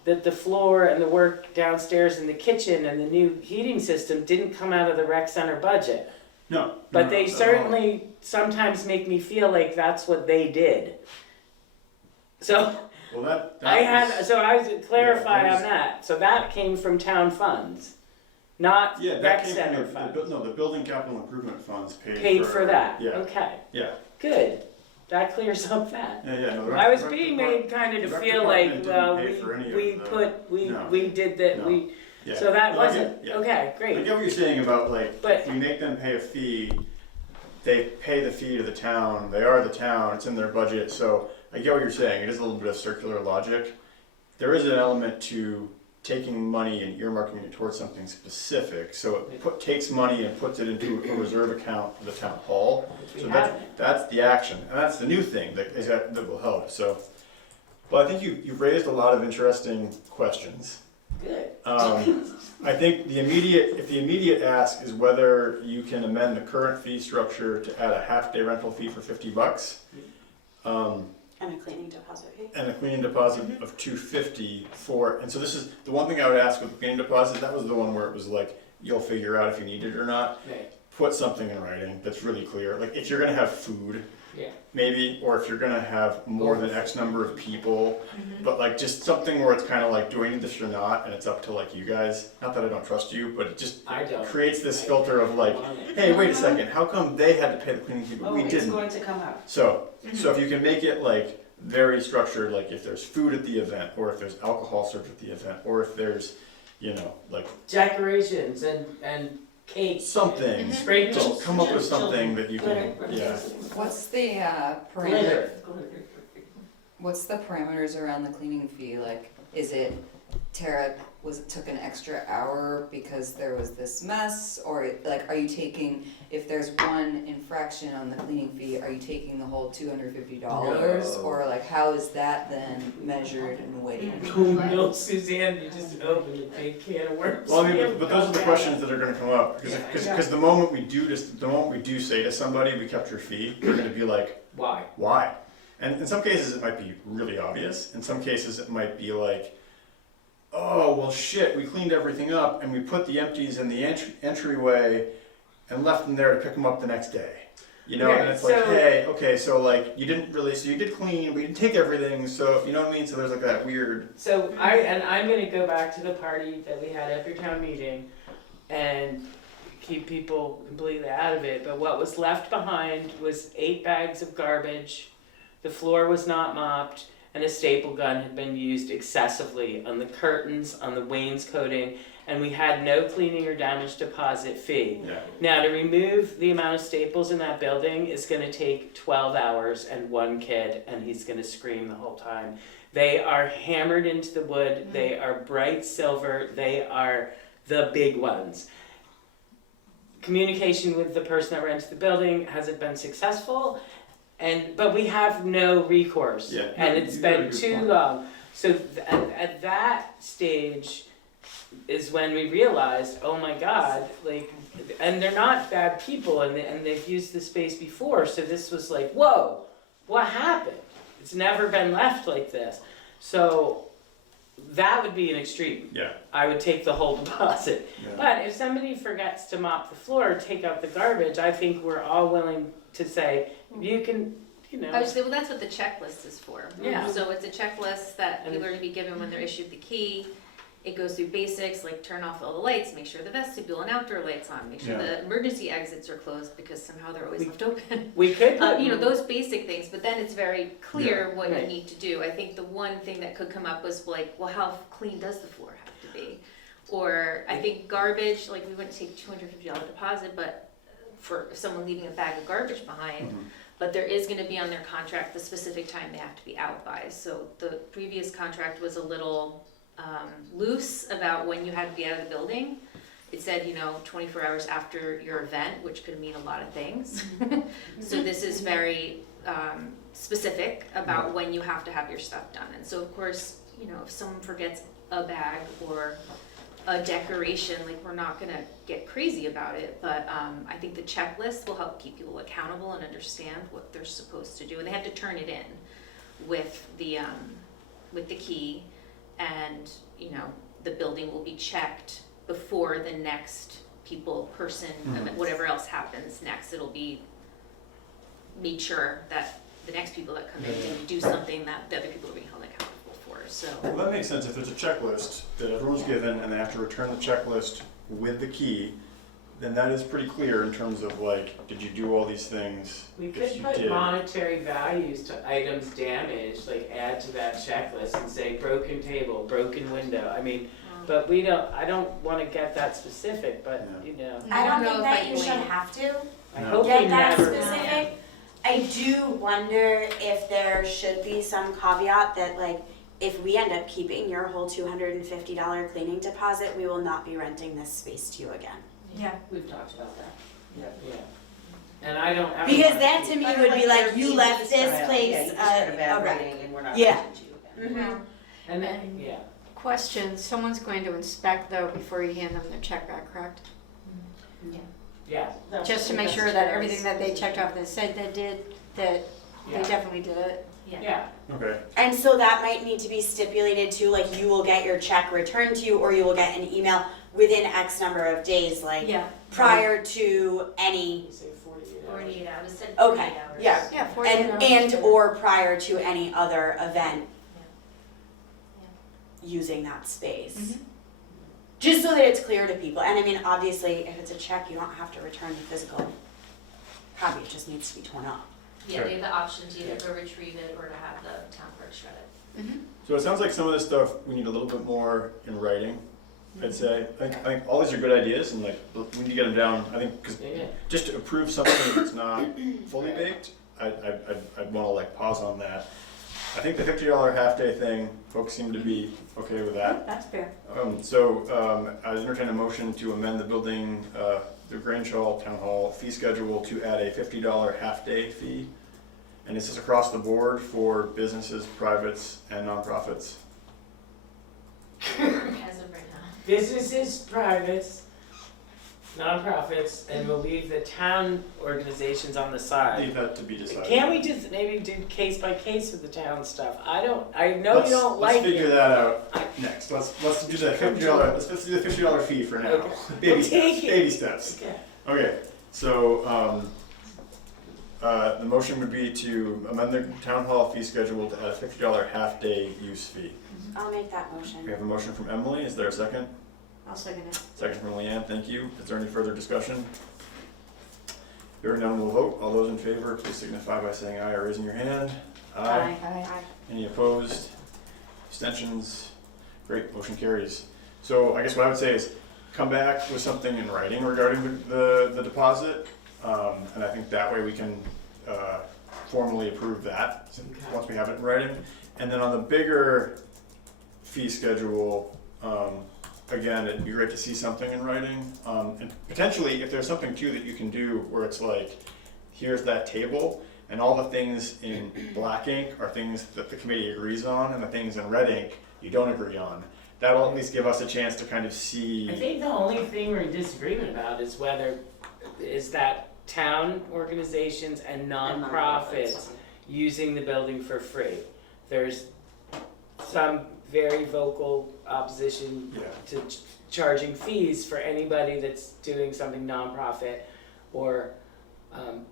that the floor and the work downstairs in the kitchen and the new heating system didn't come out of the rec center budget. No. But no, they not at all. certainly sometimes make me feel like that's what they did. So Well, that I was to clarify Yeah, that on that. So that came from town funds, not yeah, that rec came center from funds. the building capital improvement funds Paid for that. Yeah, Okay. yeah, Good. That clears up that. yeah. No, the I was rec being depart- made kind of the to rec feel like, department well, didn't pay for any of no. we did that, No. we, Yeah. so that No, I wasn't, get- yeah. okay, I great. get what you're saying about like, But- if we make them pay a fee, they pay the fee to the town, they are the town, it's in their budget, so I get what you're saying, it is a little bit of circular logic. There is an element to taking money and earmarking it towards something specific, so it takes money and puts it into a reserve account for the town hall. Which So we that's, haven't. that's the action, and that's the new thing that will help, so. Well, I think you've raised a lot of interesting questions. Good. I think if the immediate ask is whether you can amend the current fee structure to add a half-day rental fee for $50, And a cleaning deposit fee. and a cleaning deposit of $250 and so this is, the one thing I would ask with the cleaning deposit, that was the one where it was like, you'll figure out if you need it or not. Right. Put something in writing that's really clear, like if you're gonna have food, Yeah. maybe, or if you're gonna have more than X number of people, but like just something where it's kind of like, do I need this or not, and it's up to like you guys. Not that I don't trust you, but it just I don't. creates this filter of like, hey, wait a second, how come they had to pay the cleaning fee but we It's didn't? going to come out. So if you can make it like very structured, like if there's food at the event, or if there's alcohol served at the event, or if there's, you know, like Decorations and cake. something, Sprinkles. just come up with something that you can, yeah. What's the parameter? Glitter. What's the parameters around the cleaning fee? Like, is it Tara took an extra hour because there was this mess, or like, are you taking, if there's one infraction on the cleaning fee, are you taking the whole $250, No. or like how is that then measured and weighed? Oh no, Suzanne, you just opened a big can of worms. Well, I mean, but those are the questions that are gonna come up, Yeah. because the moment we do say to somebody, we kept your fee, they're gonna be like, Why? why? And in some cases, it might be really obvious, in some cases, it might be like, oh, well shit, we cleaned everything up, and we put the empties in the entryway, and left them there to pick them up the next day. You know, and Right, it's like, so- hey, okay, so like, you did clean, we didn't take everything, so, you know what I mean? So there's like that weird, So I'm gonna go back to the party that we had after town meeting and keep people completely out of it, but what was left behind was 8 bags of garbage, the floor was not mopped, and a staple gun had been used excessively on the curtains, on the wainscoting, and we had no cleaning or damage deposit fee. yeah. Now, to remove the amount of staples in that building is gonna take 12 hours and one kid, and he's gonna scream the whole time. They are hammered into the wood, they are bright silver, they are the big ones. Communication with the person that rents the building hasn't been successful, but we have no recourse. Yeah. And No, it's you got a been good too point. long. So at that stage is when we realized, oh my God, like, and they're not bad people, and they've used the space before, so this was like, whoa, what happened? It's never been left like this. So that would be an extreme. Yeah. I would take the whole deposit. Yeah. But if somebody forgets to mop the floor or take out the garbage, I think we're all willing to say, you can, you know. I would say, well, that's what the checklist is for. Yeah. So it's a checklist that And- people are gonna be given when they're issued the key. it goes through basics, like turn off all the lights, make sure the vestibule and outdoor lights on, make sure the emergency exits are closed because somehow they're always left open. We could put, You know, those basic things, but then it's very clear what you Right. need to do. I think the one thing that could come up was like, well, how clean does the floor have to be? Or I think garbage, like we wouldn't take $250 deposit, but for someone leaving a bag of garbage behind, but there is gonna be on their contract the specific time they have to be out by. So the previous contract was a little loose about when you had to be out of the building. It said, 24 hours after your event, which could mean a lot of things. So this is very specific about when you have to have your stuff done. And so of course, if someone forgets a bag or a decoration, like we're not gonna get crazy about it, but I think the checklist will help keep people accountable and understand what they're supposed to do. And they have to turn it in with the key, and the building will be checked before the next person, whatever else happens next. It'll be made sure that the next people that come in didn't do something that the other people are being held accountable for. So Well, that makes sense. If there's a checklist that everyone's given and they have to return the checklist with the key, then that is pretty clear in terms of like, did you do all these things? we If could you put did. monetary values to items damaged, like add to that checklist and say broken table, broken window. I mean, but I don't wanna get that specific, but I don't know think if that I you can- should have to I No. hope we get that never. specific. I do wonder if there should be some caveat that like, if we end up keeping your whole $250 cleaning deposit, we will not be renting this space to you again. Yeah. We've talked about that. Yeah. And I don't ever Because wanna that keep- to me would be like, you left this Yeah, place you just had a bad wreck. rating and we're not Yeah. renting to you again. Mhm. And then, yeah. Question, someone's going to inspect though before you hand them their check back, correct? Yeah, Just to make sure that everything that they checked off that said they did, that they yeah, definitely did it. yeah. Okay, And so that might need to be stipulated too, like you will get your check returned to you, or you will get an email within X number of days, like yeah, prior to any, You say 48 hours. 48 hours. It said Okay, 48 hours. yeah. Yeah, 48 hours. and or prior to any other event using that space. Mhm. Just so that it's clear to people, and I mean, obviously, if it's a check, you don't have to return the physical copy, it just needs to be torn up. Yeah, they have the option to either go retrieve it or to have the town clerk shred it. so it sounds like some of this stuff, we need a little bit more in writing, I'd say. I think all these are good ideas and like, we need to get them down, I think, because Yeah. just to approve something that's not fully baked, I'd wanna like pause on that. I think the $50 half-day thing, folks seem to be okay with that. That's fair. I entertain a motion to amend the building, the Grange Hall Town Hall fee schedule to add a $50 half-day fee. And this is across the board for businesses, privates, and nonprofits. As of right now. Businesses, privates, nonprofits, and we'll leave the town organizations on the side. Leave that to be decided. Can't we just maybe do case by case with the town stuff? I know Let's- you don't like Let's figure it. that out next. Let's do the $50. Let's do the $50 fee for now. Okay. Baby We'll take steps. it. Baby steps. Okay. Okay. So the motion would be to amend the town hall fee schedule to add a $50 half-day use fee. I'll make that We motion. have a motion from Emily. Is there a second? I'll second it. Second from Leanne. Thank you. Is there any further discussion? Hearing none, we'll vote. All those in favor, please signify by saying aye or raising your hand. Aye. Any opposed? Abstentions? Great, motion carries. So I guess what I would say is come back with something in writing regarding the deposit. And I think that way we can formally approve that, once we have it in writing. And then on the bigger fee schedule, again, it'd be great to see something in writing. And potentially, if there's something too that you can do where it's like, here's that table, and all the things in black ink are things that the committee agrees on, and the things in red ink you don't agree on. That'll at least give us a chance to kind of see. I think the only thing we're in disagreement about is that town organizations and nonprofits using the building for free. There's some very vocal opposition Yeah. to charging fees for anybody that's doing something nonprofit or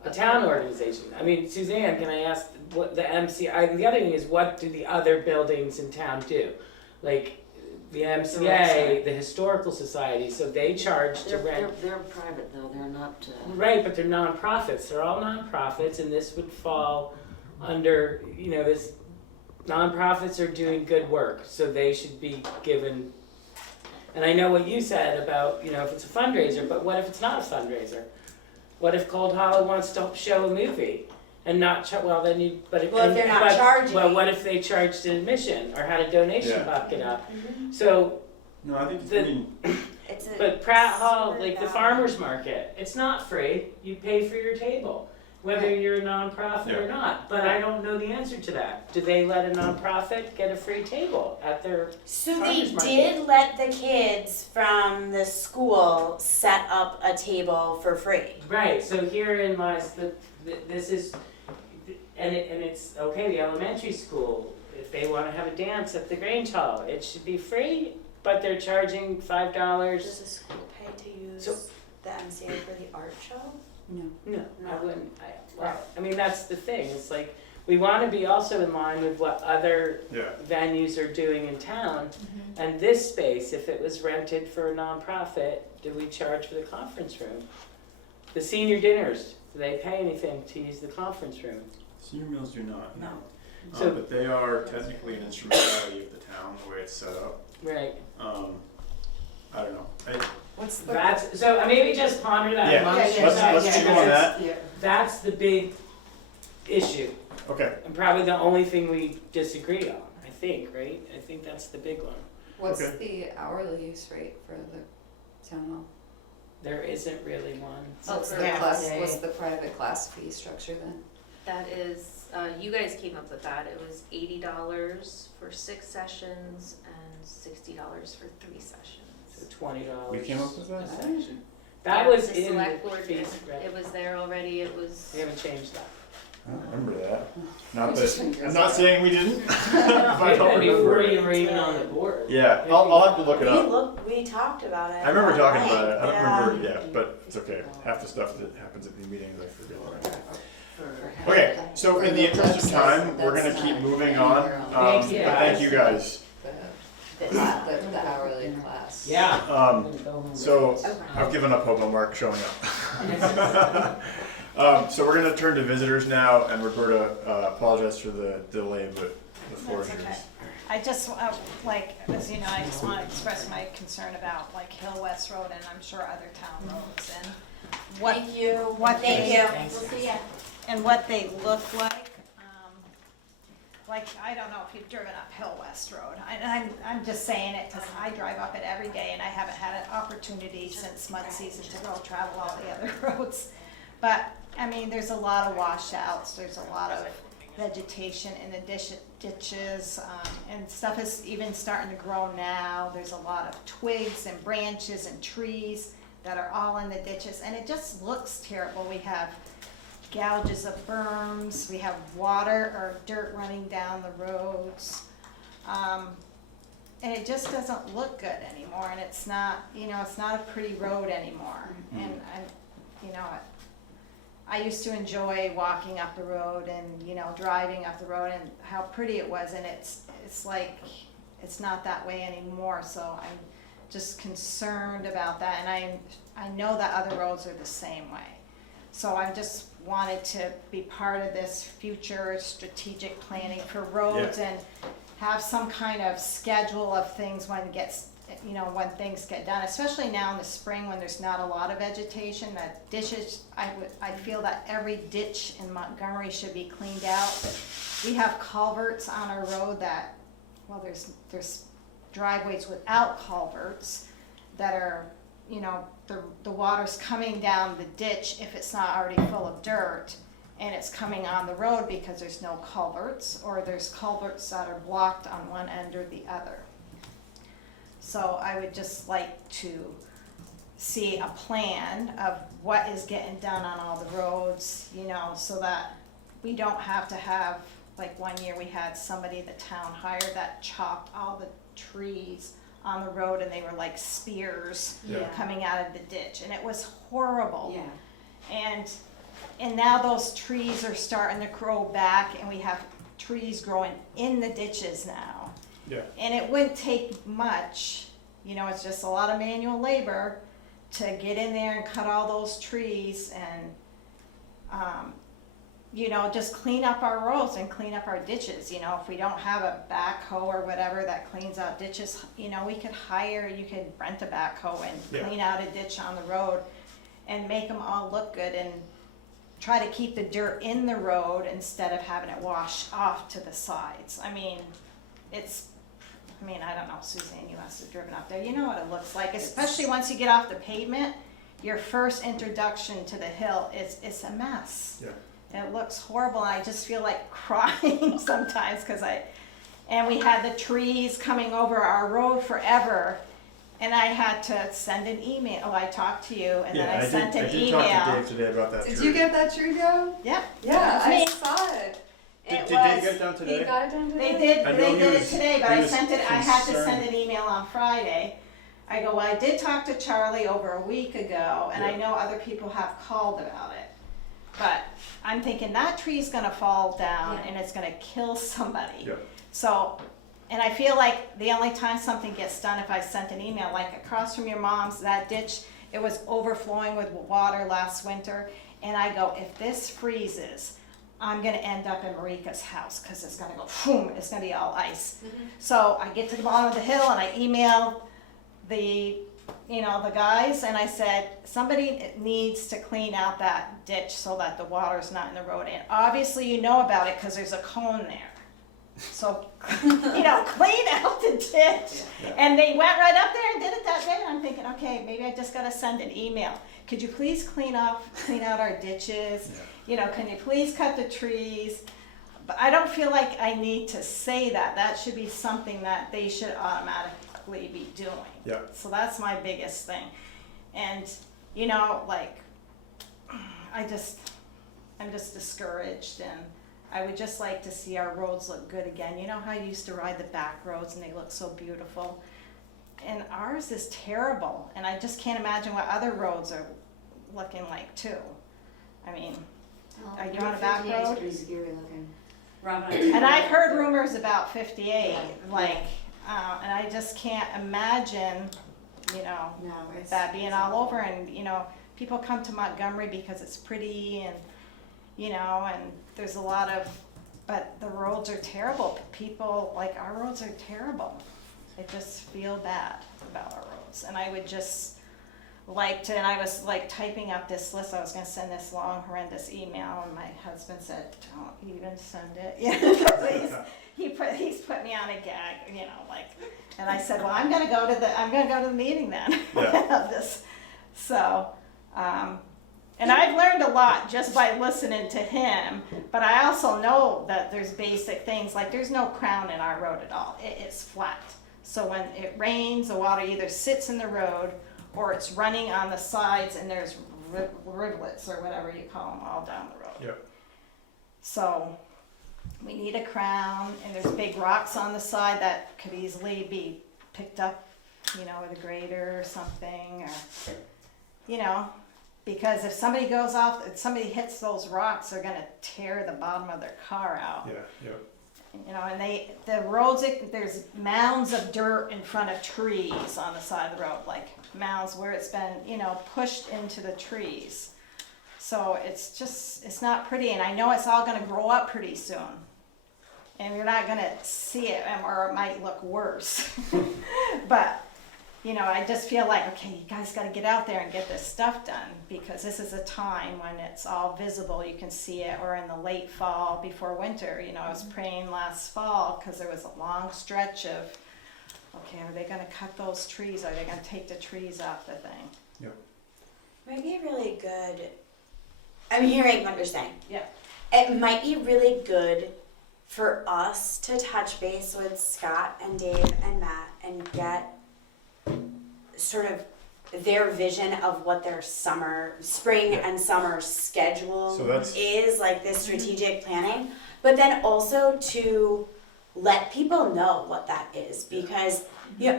a town organization. I mean, Suzanne, can I ask what the the other thing is, what do the other buildings in town do? Like, the MCA, the Historical Society, so they charge to rent. They're private though, they're not, Right, but they're nonprofits, they're all nonprofits, and this would fall under, this, nonprofits are doing good work, so they should be given. And I know what you said about, if it's a fundraiser, but what if it's not a fundraiser? What if Cold Hollow wants to show a movie and not, then you, but. Well, if they're not charging. Well, what if they charged admission or had a donation Yeah. bucket up? So, No, I think, It's a. but Pratt Hall, super like the valid. farmer's market, it's not free, you pay for your table, whether you're a nonprofit or Yeah. not, but I don't know the answer to that. Do they let a nonprofit get a free table at their, So they farmer's market. did let the kids from the school set up a table for free. right, so here in this is, and it's, okay, the elementary school, if they wanna have a dance at the Grange Hall, it should be free, but they're charging $5. Does the school pay to use So- the MCA for the art show? No, I wouldn't, that's the thing, it's like, we wanna be also in line with what other yeah, venues are doing in town. And this space, if it was rented for a nonprofit, do we charge for the conference room? The senior dinners, do they pay anything to use the conference room? senior meals do not, no. So- But they are technically an instrumentality of the town, the way it's set up. Right. I don't know. What's the? That's, so maybe just ponder that Yeah, amongst let's yourselves, chew on because that. that's the big issue, Okay, and probably the only thing we disagree on, I think, right? I think that's the big one. What's Okay. the hourly use rate for the town hall? There isn't really one. What's the Yeah. class, what's the private class fee structure then? That is, you guys came up with that. It was $80 for 6 sessions and $60 for 3 sessions. So $20. we came up with a that? section. That Yeah, was the in select the board fees, did. right? It was there already. It was. We haven't changed that. I don't remember that. Not I'm just that, thinking I'm not it's- saying we didn't, but I don't Maybe remember before it. you were even on the board. Yeah, I'll have to look it up. We talked about it. I remember talking that about it, I night. don't remember, yeah, but it's okay. Half the stuff that happens at these meetings, I forget. Okay, so in the interest of time, we're gonna keep moving on. Thank you, But thank you guys. The hourly class. Yeah. So I've given up hope on Mark showing up. So we're gonna turn to visitors now, and Roberta, apologize for the delay, but the floor is That's yours. okay. I just, as you know, I just want to express my concern about Hill West Road, and I'm sure other town roads, and what, Thank you. what Thank they, you. Thanks. We'll see ya. and what they look like. I don't know if you've driven up Hill West Road. I'm just saying it because I drive up it every day and I haven't had an opportunity since mud season to go travel all the other roads. But, there's a lot of washouts, there's a lot of vegetation in the ditches, and stuff is even starting to grow now. There's a lot of twigs and branches and trees that are all in the ditches, and it just looks terrible. We have gouges of berms, we have water or dirt running down the roads. And it just doesn't look good anymore, and it's not, it's not a pretty road anymore. And I used to enjoy walking up the road and, driving up the road and how pretty it was, and it's like, it's not that way anymore, so I'm just concerned about that, and I know that other roads are the same way. So I just wanted to be part of this future strategic planning for roads and have some kind of schedule of things when things get done, especially now in the spring when there's not a lot of vegetation. That ditches, I feel that every ditch in Montgomery should be cleaned out. We have culverts on our road that, there's driveways without culverts that are, the water's coming down the ditch if it's not already full of dirt, and it's coming on the road because there's no culverts, or there's culverts that are blocked on one end or the other. So I would just like to see a plan of what is getting done on all the roads, so that we don't have to have, one year we had somebody the town hired that chopped all the trees on the road, and they were like spears Yeah. coming out of the ditch, and it was horrible. Yeah. And now those trees are starting to grow back, and we have trees growing in the ditches now. Yeah. And it wouldn't take much, you know, it's just a lot of manual labor to get in there and cut all those trees and, you know, just clean up our roads and clean up our ditches. You know, if we don't have a backhoe or whatever that cleans out ditches, you know, we could hire, you could rent a backhoe and Yeah. clean out a ditch on the road and make them all look good and try to keep the dirt in the road instead of having it wash off to the sides. I mean, I don't know, Suzanne, you must have driven up there, you know what it looks like, especially once you get off the pavement, your first introduction to the hill it's a mess. Yeah. It looks horrible, and I just feel like crying sometimes, and we had the trees coming over our road forever, and I had to send an email, I talked to you, and then I sent an I did email. talk to Dave today about that Did tree. you get that tree down? Yeah. Yeah, I Me. saw it. Did Dave get it done He today? got it done today? They did, I know they he did it was- today, but he I was sent it, I had to concerned. send an email on Friday. I go, well, I did talk to Charlie over a week ago, and I Yeah. know other people have called about it. But I'm thinking that tree's gonna fall down Yeah. and it's gonna kill somebody. Yeah. So, and I feel like the only time something gets done if I sent an email, like across from your mom's, that ditch, it was overflowing with water last winter. And I go, if this freezes, I'm gonna end up in Marika's house, cause it's gonna go, boom, it's gonna be all ice. So I get to the bottom of the hill and I emailed the guys, and I said, somebody needs to clean out that ditch so that the water's not in the road. And obviously you know about it, cause there's a cone there. So, clean out the ditch. Yeah. And they went right up there and did it that day, and I'm thinking, okay, maybe I just gotta send an email. Could you please clean out our ditches? Yeah. Can you please cut the trees? But I don't feel like I need to say that. That should be something that they should automatically be doing. Yeah. So that's my biggest thing. And, I'm just discouraged, and I would just like to see our roads look good again. You know how I used to ride the back roads and they look so beautiful? And ours is terrible, and I just can't imagine what other roads are looking like too. I mean, are you on a back road? Pretty scary looking. And I've heard rumors about 58, and I just can't imagine, that being all over, and, people come to Montgomery because it's pretty, and, and there's a lot of, but the roads are terrible. People, our roads are terrible. I just feel bad about our roads, and I would just like to, and I was typing up this list, I was gonna send this long horrendous email, and my husband said, don't even send it, he's put me on a gag, and I said, well, I'm gonna go to the meeting then, Yeah. of this, so, and I've learned a lot just by listening to him, but I also know that there's basic things, there's no crown in our road at all, it is flat. So when it rains, the water either sits in the road or it's running on the sides, and there's rivulets or whatever you call them all down the road. Yep. So we need a crown, and there's big rocks on the side that could easily be picked up, with a grader or something, or, because if somebody hits those rocks, they're gonna tear the bottom of their car out. Yeah. Yep. And the roads, there's mounds of dirt in front of trees on the side of the road, mounds where it's been, pushed into the trees. So it's not pretty, and I know it's all gonna grow up pretty soon. And you're not gonna see it, or it might look worse. But, I just feel okay, you guys gotta get out there and get this stuff done, because this is a time when it's all visible, you can see it, or in the late fall before winter. I was praying last fall, because there was a long stretch of, okay, are they gonna cut those trees? Are they gonna take the trees off the thing? Yep. Might be really good. I'm hearing what you're saying. Yeah. It might be really good for us to touch base with Scott and Dave and Matt and get sort of their vision of what their spring and summer schedule So that's- is, this strategic planning, but then also to let people know what that is, because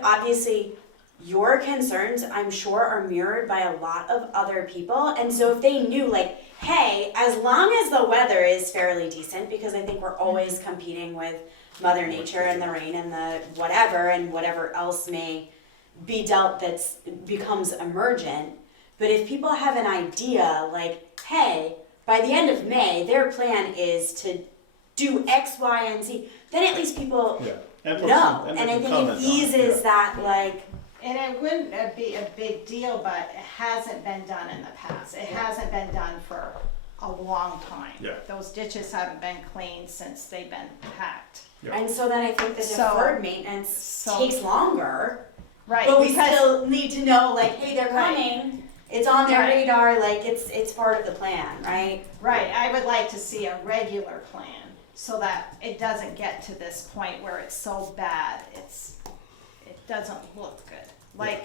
obviously your concerns, I'm sure, are mirrored by a lot of other people. And so if they knew, like, hey, as long as the weather is fairly decent, because I think we're always competing with Mother Nature and the rain and the whatever else may be dealt that's becomes emergent. But if people have an idea, like, hey, by the end of May, their plan is to do X, Y, and Z, then at least people Yeah. And put know. some- And put I some think comment it on eases yeah. that, like, And it wouldn't be a big deal, but it hasn't been done in the past. It hasn't been done for a long time. Yeah. Those ditches haven't been cleaned since they've been packed. Yeah. and so then I think the So- deferred maintenance so- takes longer. Right, But we because still need to know, like, hey, they're Right. coming. It's on their Right. radar. Like, it's part of the plan, right? Right, I would like to see a regular plan so that it doesn't get to this point where it's so bad, it doesn't look good. Like,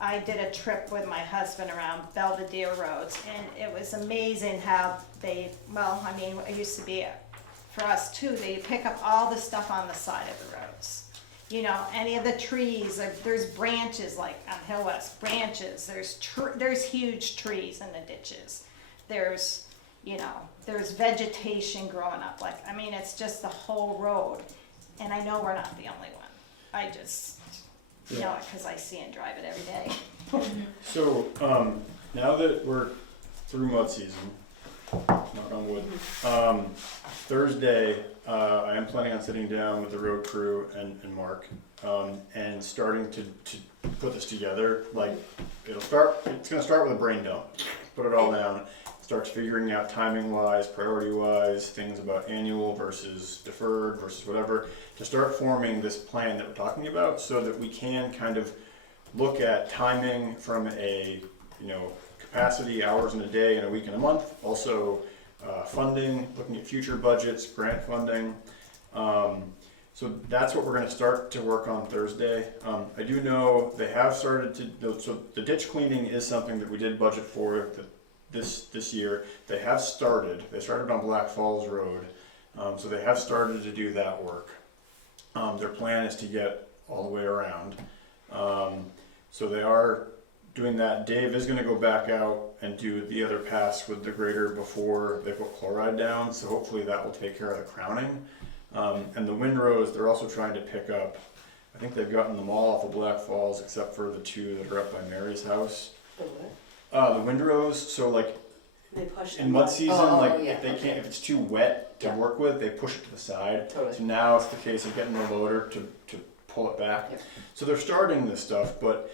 I did a trip with my husband around Belvedere roads and it was amazing how it used to be for us too, they pick up all the stuff on the side of the roads. You know, any of the trees, there's branches like on Hill West, branches, there's huge trees in the ditches. There's vegetation growing up, it's just the whole road. And I know we're not the only one. I just know it because I see and drive it every day. So, now that we're through mud season, knock on wood, Thursday, I am planning on sitting down with the road crew and Mark, and starting to put this together. Like, it's gonna start with a brain dump, put it all down, start figuring out timing wise, priority wise, things about annual versus deferred versus whatever, to start forming this plan that we're talking about so that we can kind of look at timing from a, capacity, hours in a day and a week and a month, also funding, looking at future budgets, grant funding. So that's what we're going to start to work on Thursday. I do know they have started to, so the ditch cleaning is something that we did budget for this year. They started on Black Falls Road, so they have started to do that work. Their plan is to get all the way around. So they are doing that. Dave is going to go back out and do the other pass with the grader before they put chloride down, so hopefully that will take care of the crowning. And the windrows, they're also trying to pick up, I think they've gotten them all off of Black Falls except for the two that are up by Mary's house. The what? The windrows, so like They push in mud season, Oh, yeah, if it's too wet to work with, they push it to the side. Totally. So now it's the case of getting the loader to pull it back. Yep. So they're starting this stuff, but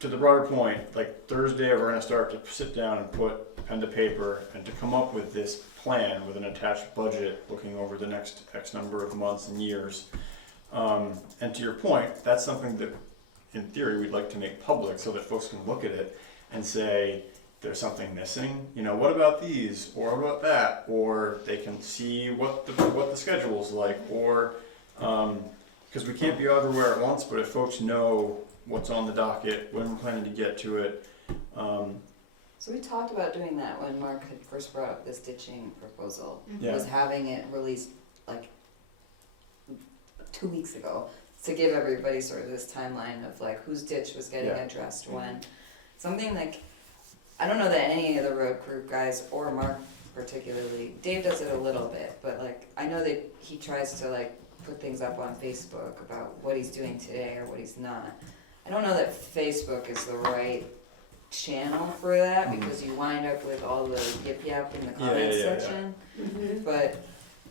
to the broader point, like Thursday, we're going to start to sit down and put pen to paper and to come up with this plan with an attached budget looking over the next X number of months and years. And to your point, that's something that in theory we'd like to make public so that folks can look at it and say, there's something missing, what about these, or what about that, or they can see what the schedule's like, or, because we can't be everywhere at once, but if folks know what's on the docket, when we're planning to get to it. So we talked about doing that when Mark had first brought up this ditching proposal. Yeah. Was having it released like 2 weeks ago to give everybody sort of this timeline of like whose ditch was getting Yeah. addressed when. Something like, I don't know that any of the road crew guys or Mark particularly, Dave does it a little bit, but like I know that he tries to like put things up on Facebook about what he's doing today or what he's not. I don't know that Facebook is the right channel for that because you wind up with all the yip yap in the comments Yeah. section. But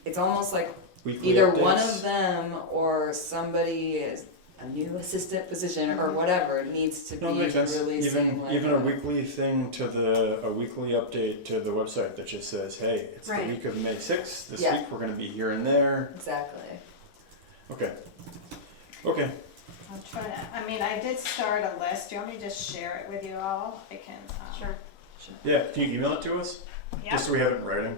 it's almost like Weekly either updates. one of them or somebody is a new assistant position or whatever needs to No, it be makes sense. releasing like Even a weekly thing a weekly update to the website that just says, hey, it's Right. the week of May 6th. This Yeah. week we're going to be here and there. Exactly. Okay. I'm trying to, I did start a list. Do you want me to just share it with you all? I can. Sure. Yeah, can you email it to us? Yeah, Just so we have it in writing?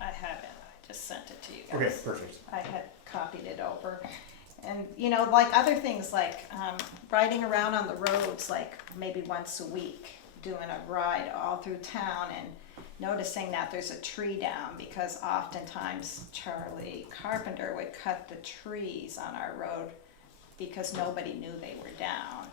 I have it. I just sent it to you guys. Okay, perfect. I had copied it over. And, like other things like riding around on the roads, like maybe once a week, doing a ride all through town and noticing that there's a tree down because oftentimes Charlie Carpenter would cut the trees on our road because nobody knew they were down.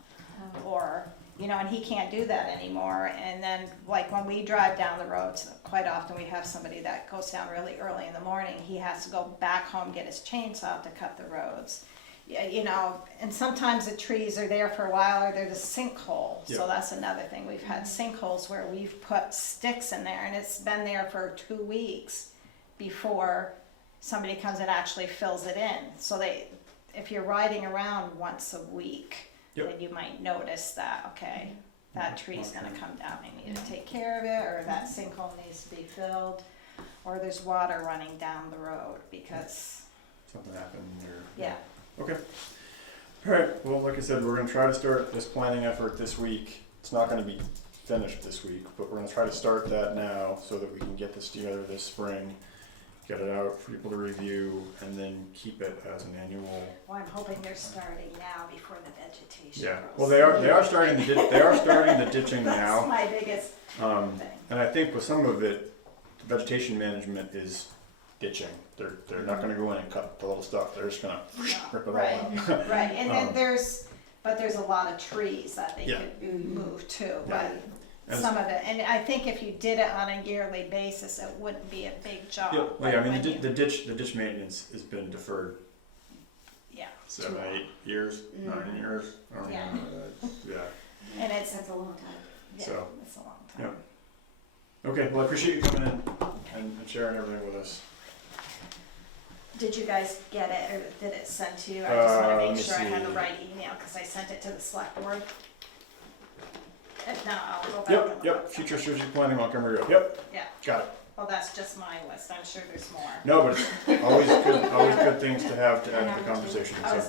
or, you know, and he can't do that anymore. And then, like, when we drive down the roads, quite often we have somebody that goes down really early in the morning. He has to go back home, get his chainsaw to cut the roads. Yeah, you know, and sometimes the trees are there for a while, or they're the sinkhole. Yeah. So that's another thing. We've had sinkholes where we've put sticks in there, and it's been there for 2 weeks before somebody comes and actually fills it in. So if you're riding around once a week, Yep. then you might notice that, okay, that tree's gonna come down, I need to take care of it, or that sinkhole needs to be filled, or there's water running down the road, because, Something happened or. yeah. Okay. All right. Well, like I said, we're going to try to start this planning effort this week. It's not going to be finished this week, but we're going to try to start that now so that we can get this together this spring, get it out for people to review, and then keep it as an annual. Well, I'm hoping they're starting now before the vegetation Yeah. grows. Well, they are starting the ditching That's now. my biggest thing. And I think with some of it, vegetation management is ditching. They're not going to go in and cut the little stuff. They're just going to rip it all Right, up. right, and then Um, there's a lot of trees that they Yeah. could move too, Yeah. but And- some of it, and I think if you did it on a yearly basis, it wouldn't be a big job. Yeah, well, yeah, I mean, When you- the ditch maintenance has been deferred Yeah, 7, 8 years, 9 years. I don't Yeah. know. Yeah. and it's, That's a long time. yeah, So, it's a long time. Okay, well, I appreciate you coming in and sharing everything with us. Did you guys get it, or did it send to you? I just wanna Let make me sure I had the see. right email, cause I sent it to the select board. If not, I'll go back and look. Yep, future strategic planning, Montgomery Road. Yep, Yeah, got it. well, that's just my list, I'm sure there's more. No, but it's always good things to have to add to the conversation. I So was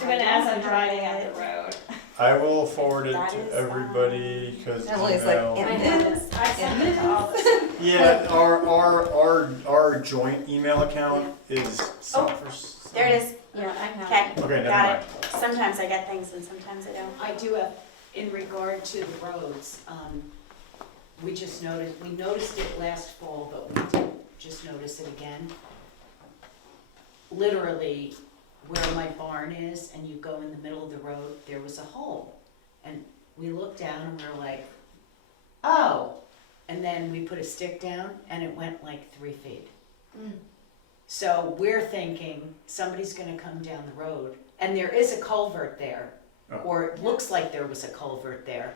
doing it as I'm driving up the road. I will forward it That to is, everybody because Emily's like, I sent it to all the. yeah, our joint email account is some for. There it is. Yeah, I have. Okay, Okay, never got mind. it. Sometimes I get things and sometimes I don't. I do have, in regard to the roads, we noticed it last fall, but we did just notice it again. Literally, where my barn is, and you go in the middle of the road, there was a hole. And we looked down and we were like, oh, and then we put a stick down and it went like 3 feet. So we're thinking somebody's gonna come down the road, and there is a culvert there, Oh. or it looks like there was a culvert there.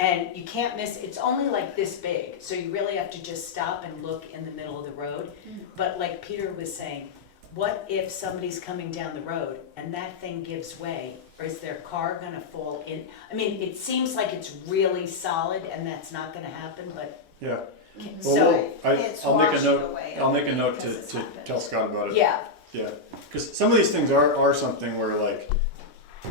And you can't miss, it's only like this big, so you really have to just stop and look in the middle of the road. But like Peter was saying, what if somebody's coming down the road and that thing gives way? Or is their car gonna fall in? I mean, it seems like it's really solid and that's not gonna happen, but Yeah. so, Well, It's I'll make a washing note. away I'll make a note because to it's happened. tell Scott about it. yeah, Yeah, because some of these things are something where like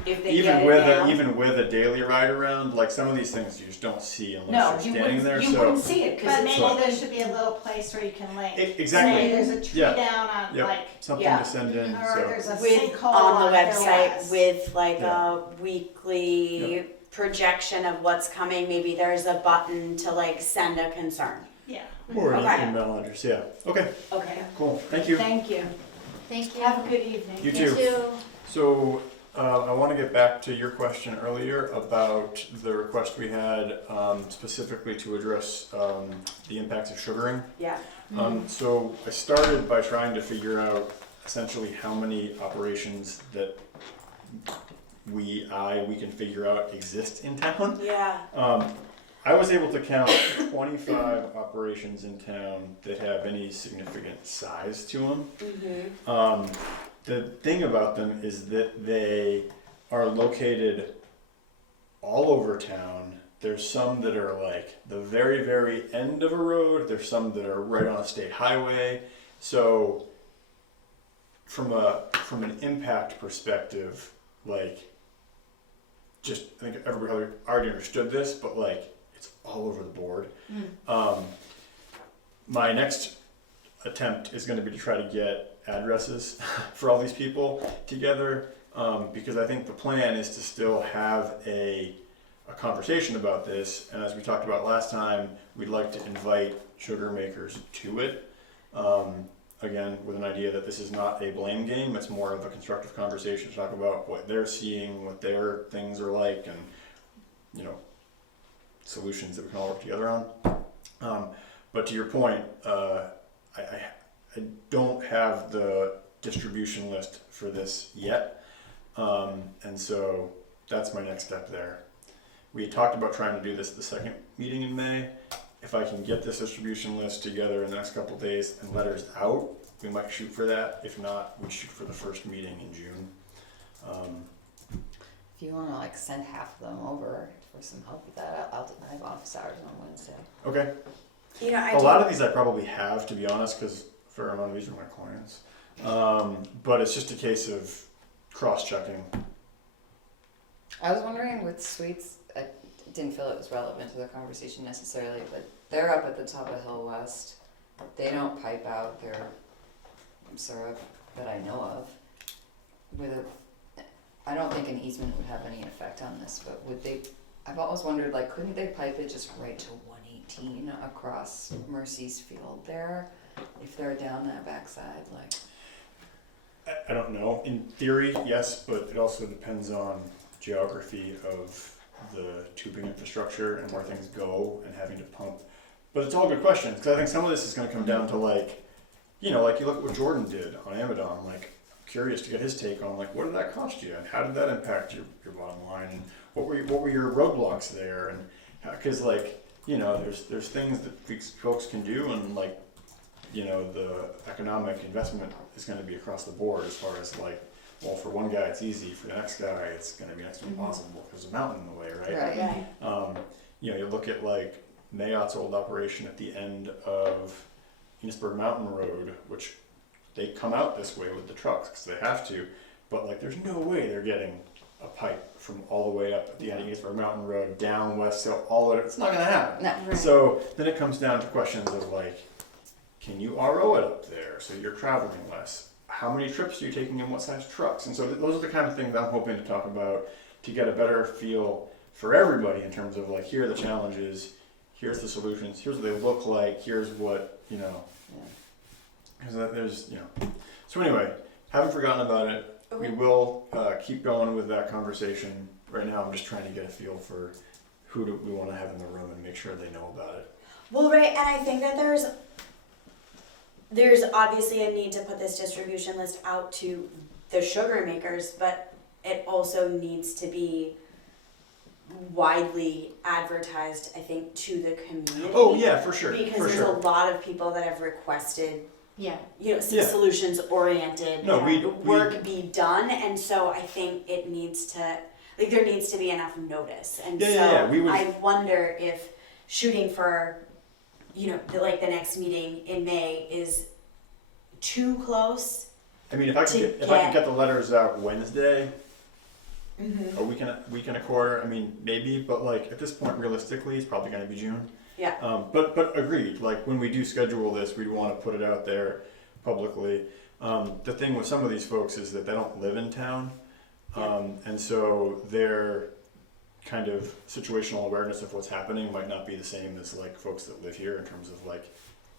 if they even get with it now. even with a daily ride around, like some of these things you just don't see No, unless you you're standing wouldn't, there. you So wouldn't see it, cause But it's maybe all there should be a little place where you can link. exactly. Say there's a tree Yeah. down on, Yep. like, Something Yeah. to send in. or So there's a With, sinkhole on the there website was. with like Yeah. a weekly projection of what's coming, maybe there's a button to like send a concern. Yeah. or an Okay. email address. Yeah. Okay. Okay, Cool. Thank you. thank you. Thank you. Have a good evening. You too. So I want to get back to your question earlier about the request we had specifically to address the impacts of sugaring. Yeah. So I started by trying to figure out essentially how many operations that we can figure out exist in town. Yeah. I was able to count 25 operations in town that have any significant size to them. Mm-hmm. The thing about them is that they are located all over town. There's some that are like the very, very end of a road. There's some that are right on a state highway. So from an impact perspective, like just I think everybody already understood this, but like it's all over the board. My next attempt is going to be to try to get addresses for all these people together, because I think the plan is to still have a conversation about this, and as we talked about last time, we'd like to invite sugar makers to it, again with an idea that this is not a blame game, it's more of a constructive conversation to talk about what they're seeing, what their things are like, and you know, solutions that we can all work together on. But to your point, I don't have the distribution list for this yet, and so that's my next step there. We had talked about trying to do this at the second meeting in May. If I can get this distribution list together in the next couple of days and letters out, we might shoot for that. If not, we shoot for the first meeting in June. If you wanna like send half of them over for some help with that, I have office hours on Wednesday. Okay. You know, A lot of these I probably have, to be honest, because a fair amount of these are my clients. But it's just a case of cross-checking. I was wondering with sweets, I didn't feel it was relevant to the conversation necessarily, but they're up at the top of Hill West. They don't pipe out their syrup that I know of. I don't think an easement would have any effect on this, but would they, I've always wondered, like, couldn't they pipe it just right to 118 across Mercy's field there? If they're down that backside, like. I don't know. In theory, yes, but it also depends on geography of the tubing infrastructure and where things go and having to pump. But it's all good questions, because I think some of this is going to come down to, like, you know, like you look at what Jordan did on Amadon. Like, I'm curious to get his take on, like, what did that cost you and how did that impact your bottom line, and what were your roadblocks there, and because, like, you know, there's things that these folks can do, and, like, you know, the economic investment is going to be across the board as far as, like, well, for one guy it's easy, for the next guy it's going to be next to impossible because there's a mountain in the way, right? Right. You know, you look at, like, Mayott's old operation at the end of Enosburg Mountain Road, which they come out this way with the trucks because they have to, but, like, there's no way they're getting a pipe from all the way up at the end of Enosburg Mountain Road down West Hill, all of it. It's not going to happen. No. Right. So then it comes down to questions of, like, can you RO it up there so you're traveling less? How many trips are you taking in what size trucks? And so those are the kind of things I'm hoping to talk about to get a better feel for everybody in terms of, like, here are the challenges, here's the solutions, here's what they look like, here's what, you know, because there's, you know. So anyway, haven't forgotten about it. We will keep going with that conversation. Right now I'm just trying to get a feel for who do we want to have in the room and make sure they know about it. Well, right, and I think that there's obviously a need to put this distribution list out to the sugar makers, but it also needs to be widely advertised, I think, to the community. Oh yeah, for sure. Because for there's sure. a lot of people that have requested, Yeah. you know, Yeah. solutions oriented No, we- work be done, and so I think it needs to, like, there needs to be enough notice, and so we would. I wonder if shooting for, you know, the next meeting in May is too close. I mean, if I could get the letters out Wednesday, Mm-hmm. a week and a quarter. I mean, maybe, but, like, at this point, realistically, it's probably going to be June. Yeah. But agreed. Like, when we do schedule this, we'd want to put it out there publicly. The thing with some of these folks is that they don't live in town, and so their kind of situational awareness of what's happening might not be the same as, like, folks that live here in terms of, like,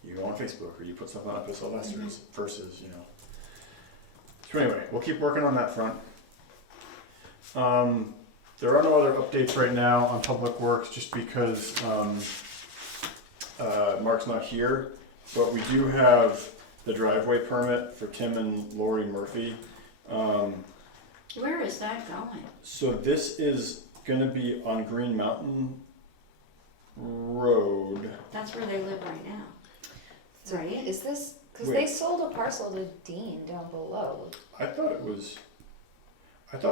you go on Facebook or you put something up at Sylvester's versus, you know. So anyway, we'll keep working on that front. There are no other updates right now on Public Works just because Mark's not here, but we do have the driveway permit for Tim and Lori Murphy. Where is that going? So this is gonna be on Green Mountain Road. That's where they live right now. Right? Is this, because Wait. they sold a parcel to Dean down below. I thought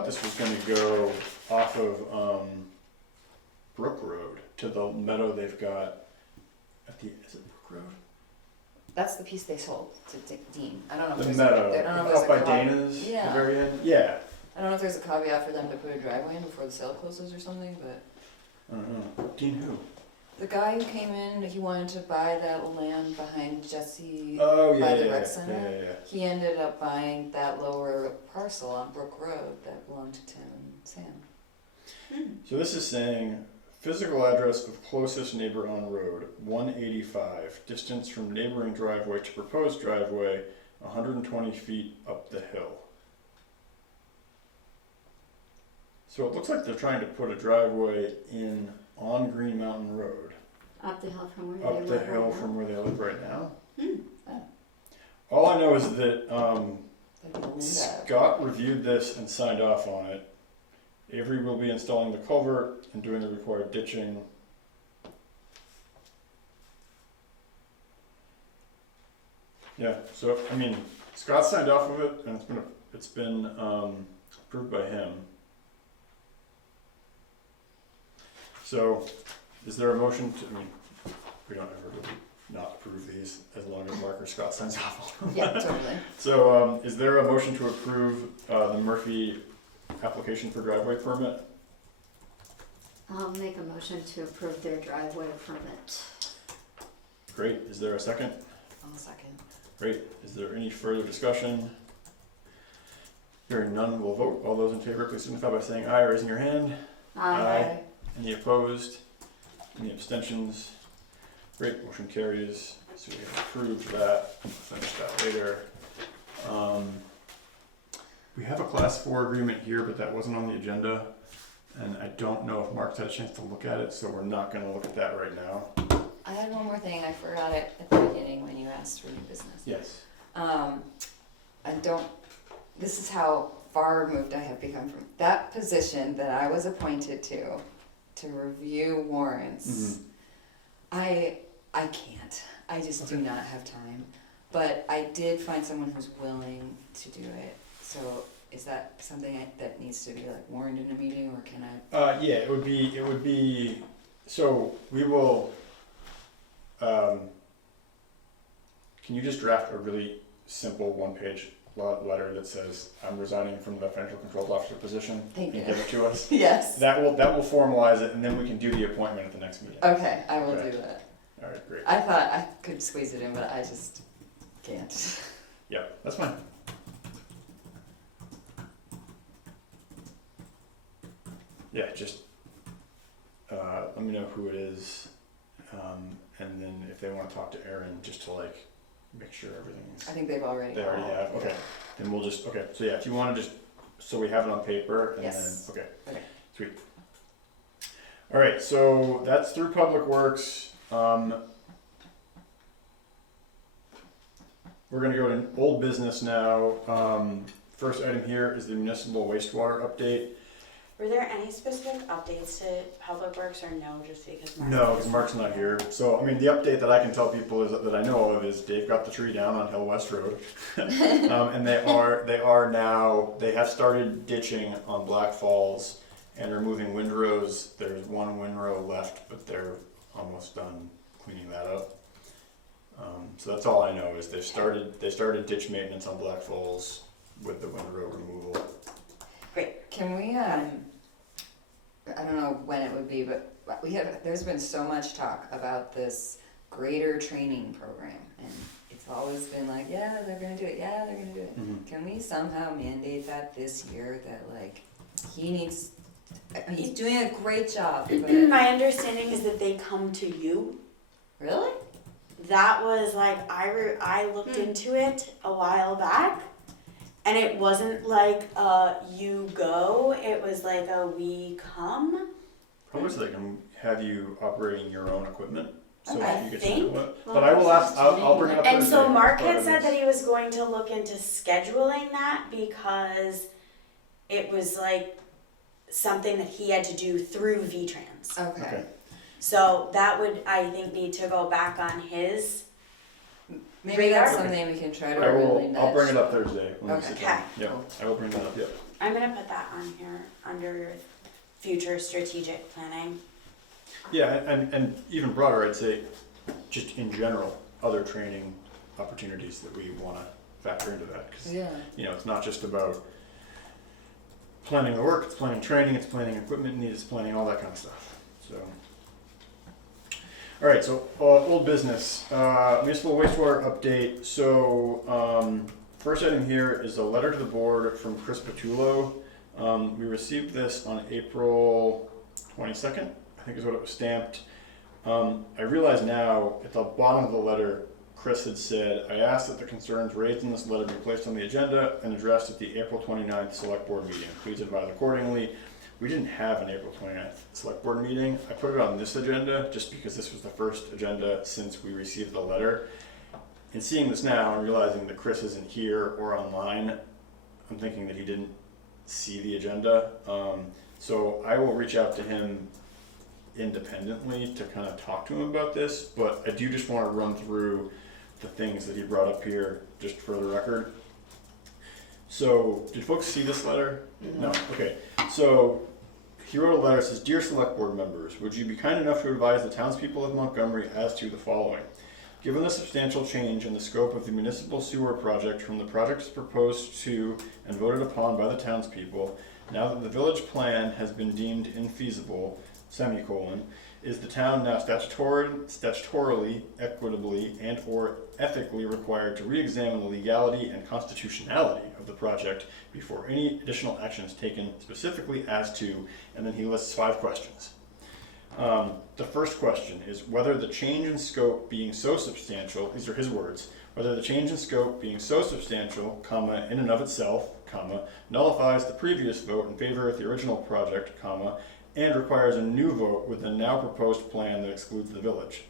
this was gonna go off of Brook Road to the meadow they've got at the, is it Brook Road? That's the piece they sold to Dean. I don't know if The there's meadow, I don't know if up by there's a Dana's, Yeah. the very end? Yeah. I don't know if there's a caveat for them to put a driveway in before the sale closes or something, but I don't know. Dean who? the guy who came in, he wanted to buy that land behind Jesse. Oh, yeah, By the yeah, rec yeah, center? yeah. He ended up buying that lower parcel on Brook Road that belonged to Tim and Sam. So this is saying physical address of closest neighbor on road, 185. Distance from neighboring driveway to proposed driveway, 120 feet up the hill. So So it looks like they're trying to put a driveway in on Green Mountain Road, Up the hill from where they up live the right hill now. from where they live right now. Hmm. All I know is that They didn't do that. Scott reviewed this and signed off on it. Avery will be installing the culvert and doing the required ditching. Yeah, so, I mean, Scott signed off of it, and it's been approved by him. So, is there a motion to, I mean, we don't ever really not approve these, as long as Mark or Scott signs off on them. Yeah, totally. So, is there a motion to approve the Murphy application for driveway permit? I'll make a motion to approve their driveway permit. Great, is there a second? I'll second. Great, is there any further discussion? Hearing none, we'll vote. All those in favor, please signify by saying aye or raising your hand. Aye. Any opposed? Any abstentions? Great, motion carries. So we have approved that. We'll finish that later. We have a class 4 agreement here, but that wasn't on the agenda. And I don't know if Mark's had a chance to look at it, so we're not gonna look at that right now. I had one more thing, I forgot it at the beginning when you asked for new business. Yes. This is how far removed I have become from that position that I was appointed to review warrants. I can't, I just do not have time, but I did find someone who's willing to do it, so is that something that needs to be like warned in a meeting, or can I? Yeah, it would be, so we will, can you just draft a really simple one-page letter that says, I'm resigning from the financial control officer position? Thank you. And give it to us? Yes. That will formalize it, and then we can do the appointment at the next meeting. Okay, I will Okay. do that. Alright, great. I thought I could squeeze it in, but I just can't. Yeah, that's fine. Yeah, just, let me know who it is, and then if they wanna talk to Aaron, just to like, make sure everything's. I think they've already. They already have, okay, then we'll just, okay, so yeah, if you wanna just, so we have it on paper, and then, Yes. okay. Okay. Sweet. Alright, so that's through Public Works, we're gonna go to old business now, first item here is the municipal wastewater update. Were there any specific updates to Public Works or no, just because Mark? No, because Mark's not here. So, I mean, the update that I can tell people is that I know of is Dave got the tree down on Hill West Road, and they have started ditching on Black Falls and removing windrows. There's one windrow left, but they're almost done cleaning that up. So that's all I know is they started ditch maintenance on Black Falls with the windrow removal. Can we, I don't know when it would be, but there's been so much talk about this greater training program, and it's always been like, yeah, they're gonna do it, yeah, they're gonna do it. Mhm. Can we somehow mandate that this year, that like, he's doing a great job, but, My understanding is that they come to you. really? That was like, I looked into it a while back, and it wasn't like you go, it was like a we come. Probably so they can have you operating your own equipment, so I you get think. to do it. But I will ask, I'll bring it up And Thursday. so Mark Part had of said this. that he was going to look into scheduling that because it was like something that he had to do through VTrans. Okay. So that would, I think, need to go back on his. Maybe that's Radar? something we can try to I will, really nudge. I'll bring it up Thursday when we Okay. sit down. Okay. Yeah, I will bring that up, yeah. I'm gonna put that on here under future strategic planning. Yeah, and even broader, I'd say, just in general, other training opportunities that we wanna factor into that. 'Cause, Yeah. you know, it's not just about planning the work, it's planning training, it's planning equipment needs, it's planning all that kind of stuff, so. All right, so old business, municipal wastewater update. So first item here is a letter to the board from Chris Patullo. We received this on April 22nd, I think is what it was stamped. I realize now at the bottom of the letter, Chris had said, I asked that the concerns raised in this letter be placed on the agenda and addressed at the April 29th select board meeting. Please advise accordingly. we didn't have an April 29th select board meeting. I put it on this agenda just because this was the first agenda since we received the letter. And seeing this now and realizing that Chris isn't here or online, I'm thinking that he didn't see the agenda. So I will reach out to him independently to kind of talk to him about this, but I do just want to run through the things that he brought up here just for the record. So, did folks see this letter? No. Okay. So, he wrote a letter that says, "Dear Select Board members, would you be kind enough to advise the townspeople of Montgomery as to the following? Given the substantial change in the scope of the municipal sewer project from the projects proposed to and voted upon by the townspeople, now that the village plan has been deemed infeasible, semicolon, is the town now statutorily, equitably, and or ethically required to re-examine the legality and constitutionality of the project before any additional action is taken, specifically as to," and then he lists 5 questions. The first question is whether the change in scope being so substantial, these are his words, whether the change in scope being so substantial, comma, in and of itself, comma, nullifies the previous vote in favor of the original project, comma, and requires a new vote with the now proposed plan that excludes the village.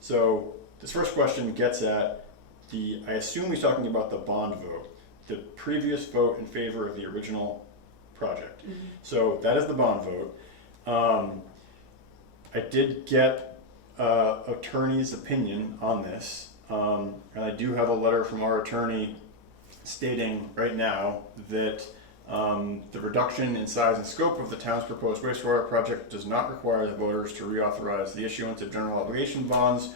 So this first question gets at I assume he's talking about the bond vote, the previous vote in favor of the original project. So that is the bond vote. I did get attorney's opinion on this, and I do have a letter from our attorney stating right now that the reduction in size and scope of the town's proposed wastewater project does not require the voters to reauthorize the issuance of general obligation bonds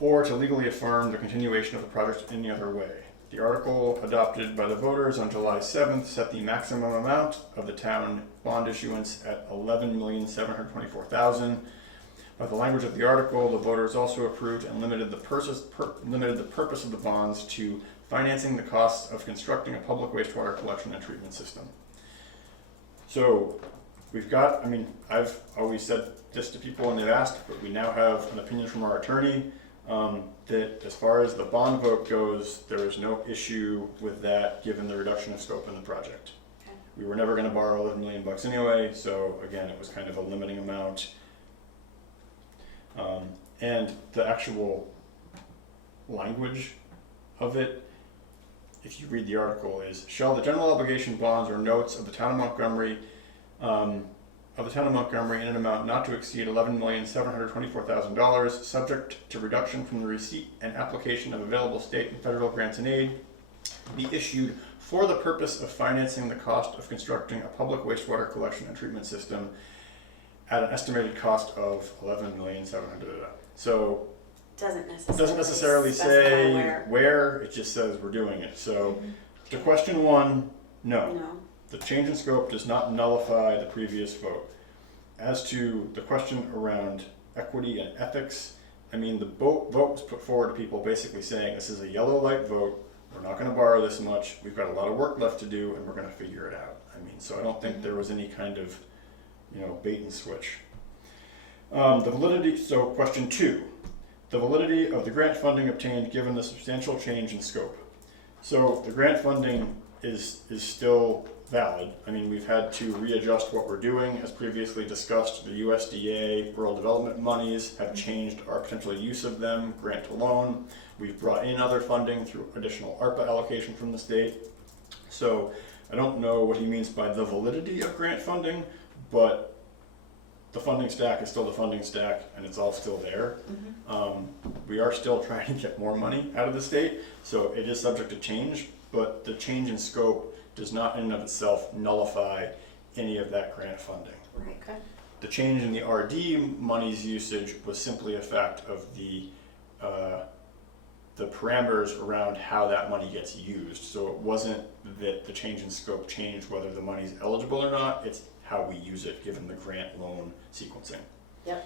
or to legally affirm the continuation of the project in any other way. The article adopted by the voters on July 7th set the maximum amount of the town bond issuance at $11,724,000. By the language of the article, the voters also approved and limited the purpose of the bonds to financing the costs of constructing a public wastewater collection and treatment system. So we've got, I've always said this to people when they've asked, but we now have an opinion from our attorney that as far as the bond vote goes, there is no issue with that given the reduction of scope in the project. Okay. We were never going to borrow $11 million anyway, so again, it was kind of a limiting amount. And the actual language of it, if you read the article, is shall the general obligation bonds or notes of the town of Montgomery in an amount not to exceed $11,724,000, subject to reduction from the receipt and application of available state and federal grants and aid, be issued for the purpose of financing the cost of constructing a public wastewater collection and treatment system at an estimated cost of $11,700,000. So Doesn't it doesn't necessarily say where, it just says we're doing it. So to question 1, no. The change in scope does not nullify the previous vote. As to the question around equity and ethics, the vote was put forward to people basically saying this is a yellow light vote, we're not going to borrow this much, we've got a lot of work left to do, and we're going to figure it out. So I don't think there was any kind of bait and switch. So question 2, the validity of the grant funding obtained given the substantial change in scope. So the grant funding is still valid. We've had to readjust what we're doing. As previously discussed, the USDA rural development monies have changed our potential use of them, grant to loan. We've brought in other funding through additional ARPA allocation from the state. So I don't know what he means by the validity of grant funding, but the funding stack is still the funding stack and it's all still there. We are still trying to get more money out of the state, so it is subject to change, but the change in scope does not in and of itself nullify any of that grant funding. Right. Okay. The change in the RD money's usage was simply a fact of the parameters around how that money gets used. So it wasn't that the change in scope changed whether the money's eligible or not, it's how we use it given the grant loan sequencing. Yep.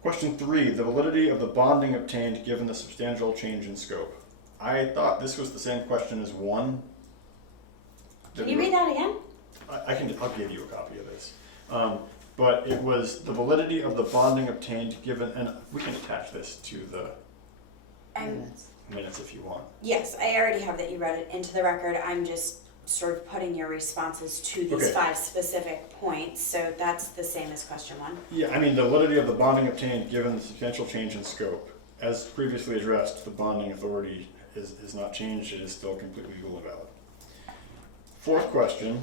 Question 3, the validity of the bonding obtained given the substantial change in scope. I thought this was the same question as 1. Can you read that again? I'll give you a copy of this. But it was the validity of the bonding obtained given, and we can attach this to the minutes if you want. Yes, I already have that you read it into the record. I'm just sort of putting your responses to these Okay. 5 specific points, so that's the same as question 1. Yeah, I mean, the validity of the bonding obtained given the substantial change in scope. As previously addressed, the bonding authority is not changed, it is still completely legal and valid. Fourth question,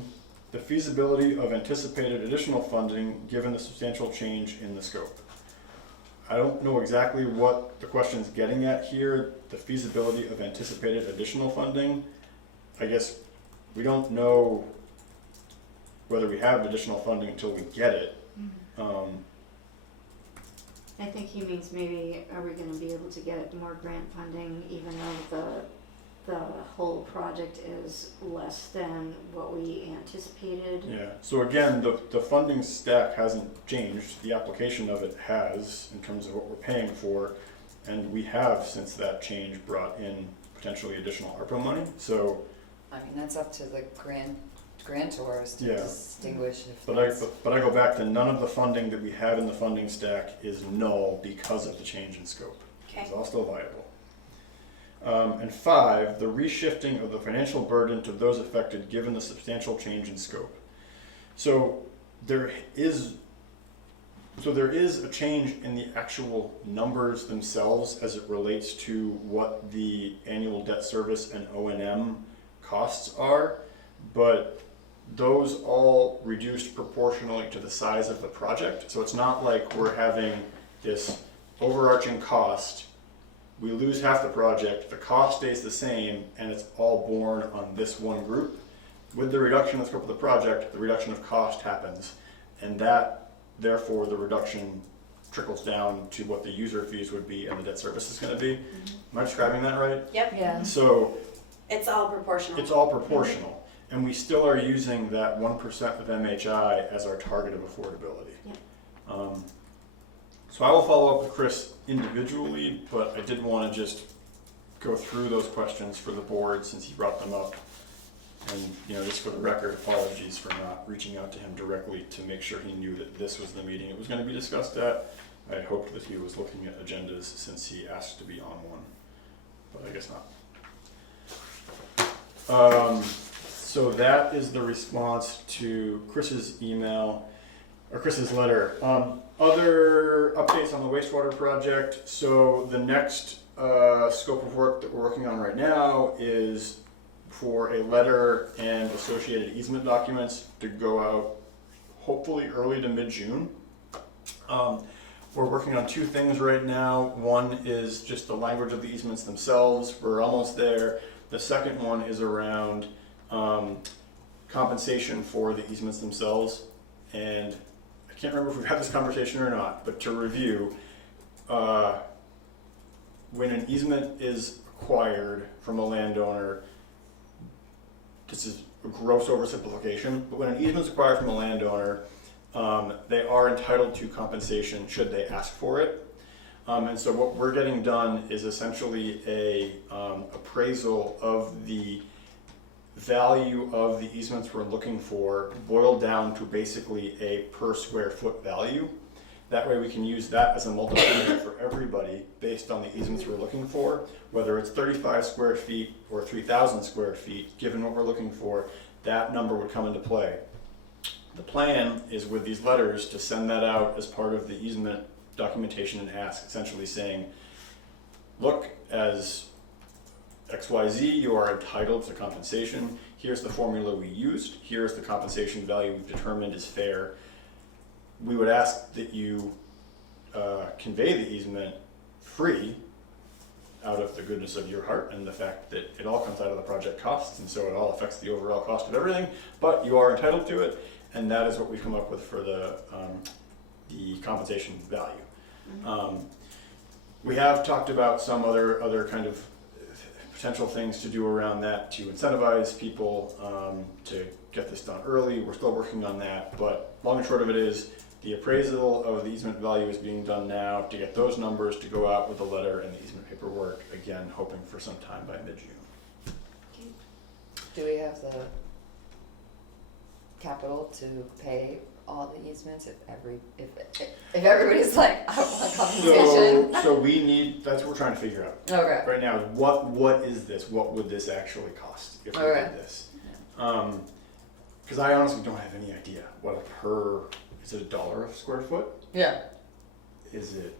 the feasibility of anticipated additional funding given the substantial change in the scope. I don't know exactly what the question's getting at here, the feasibility of anticipated additional funding. I guess we don't know whether we have additional funding until we get it. I think he means maybe are we gonna be able to get more grant funding even though the whole project is less than what we anticipated? Yeah, so again, the funding stack hasn't changed, the application of it has in terms of what we're paying for, and we have since that change brought in potentially additional ARPA money, so, I mean, that's up to the grantors to Yeah. distinguish if but that's. I go back to none of the funding that we have in the funding stack is null because of the change in scope. Okay. It's all still viable. And 5, the reshifting of the financial burden to those affected given the substantial change in scope. So there is a change in the actual numbers themselves as it relates to what the annual debt service and O&M costs are, but those all reduced proportionally to the size of the project. So it's not like we're having this overarching cost, we lose half the project, the cost stays the same, and it's all borne on this one group. With the reduction in the scope of the project, the reduction of cost happens, and that, therefore, the reduction trickles down to what the user fees would be and the debt service is gonna be. Am I describing that right? Yep, Yeah. So it's all proportional. it's all proportional, and we still are using that 1% of MHI as our target of affordability. Yeah. So I will follow up with Chris individually, but I did want to just go through those questions for the board since he brought them up. And, just for the record, apologies for not reaching out to him directly to make sure he knew that this was the meeting it was going to be discussed at. I had hoped that he was looking at agendas since he asked to be on one, but I guess not. So that is the response to Chris's email, or Chris's letter. Other updates on the wastewater project. So the next scope of work that we're working on right now is for a letter and associated easement documents to go out hopefully early to mid-June. We're working on 2 things right now. One is just the language of the easements themselves. We're almost there. The second one is around compensation for the easements themselves. And I can't remember if we've had this conversation or not, but to review, when an easement is acquired from a landowner, this is a gross oversimplification, but when an easement is acquired from a landowner, they are entitled to compensation should they ask for it. And so what we're getting done is essentially a appraisal of the value of the easements we're looking for, boiled down to basically a per square foot value. That way we can use that as a multiplier for everybody based on the easements we're looking for, whether it's 35 square feet or 3,000 square feet, given what we're looking for, that number would come into play. The plan is with these letters to send that out as part of the easement documentation and ask, essentially saying, look, as XYZ, you are entitled to compensation. Here's the formula we used. Here's the compensation value we've determined is fair. We would ask that you convey the easement free out of the goodness of your heart and the fact that it all comes out of the project costs, and so it all affects the overall cost of everything, but you are entitled to it, and that is what we've come up with for the compensation value. We have talked about some other kind of potential things to do around that to incentivize people to get this done early. We're still working on that, but long and short of it is the appraisal of the easement value is being done now to get those numbers to go out with the letter and the easement paperwork, again, hoping for some time by mid-June. Do we have the capital to pay all the easements if everybody's like, I want compensation? So we need, that's what we're trying to figure out Okay. right now, is what is this? What would this actually cost if we Okay. did this? Because I honestly don't have any idea what a per, is it $1 a square foot? Yeah. Is it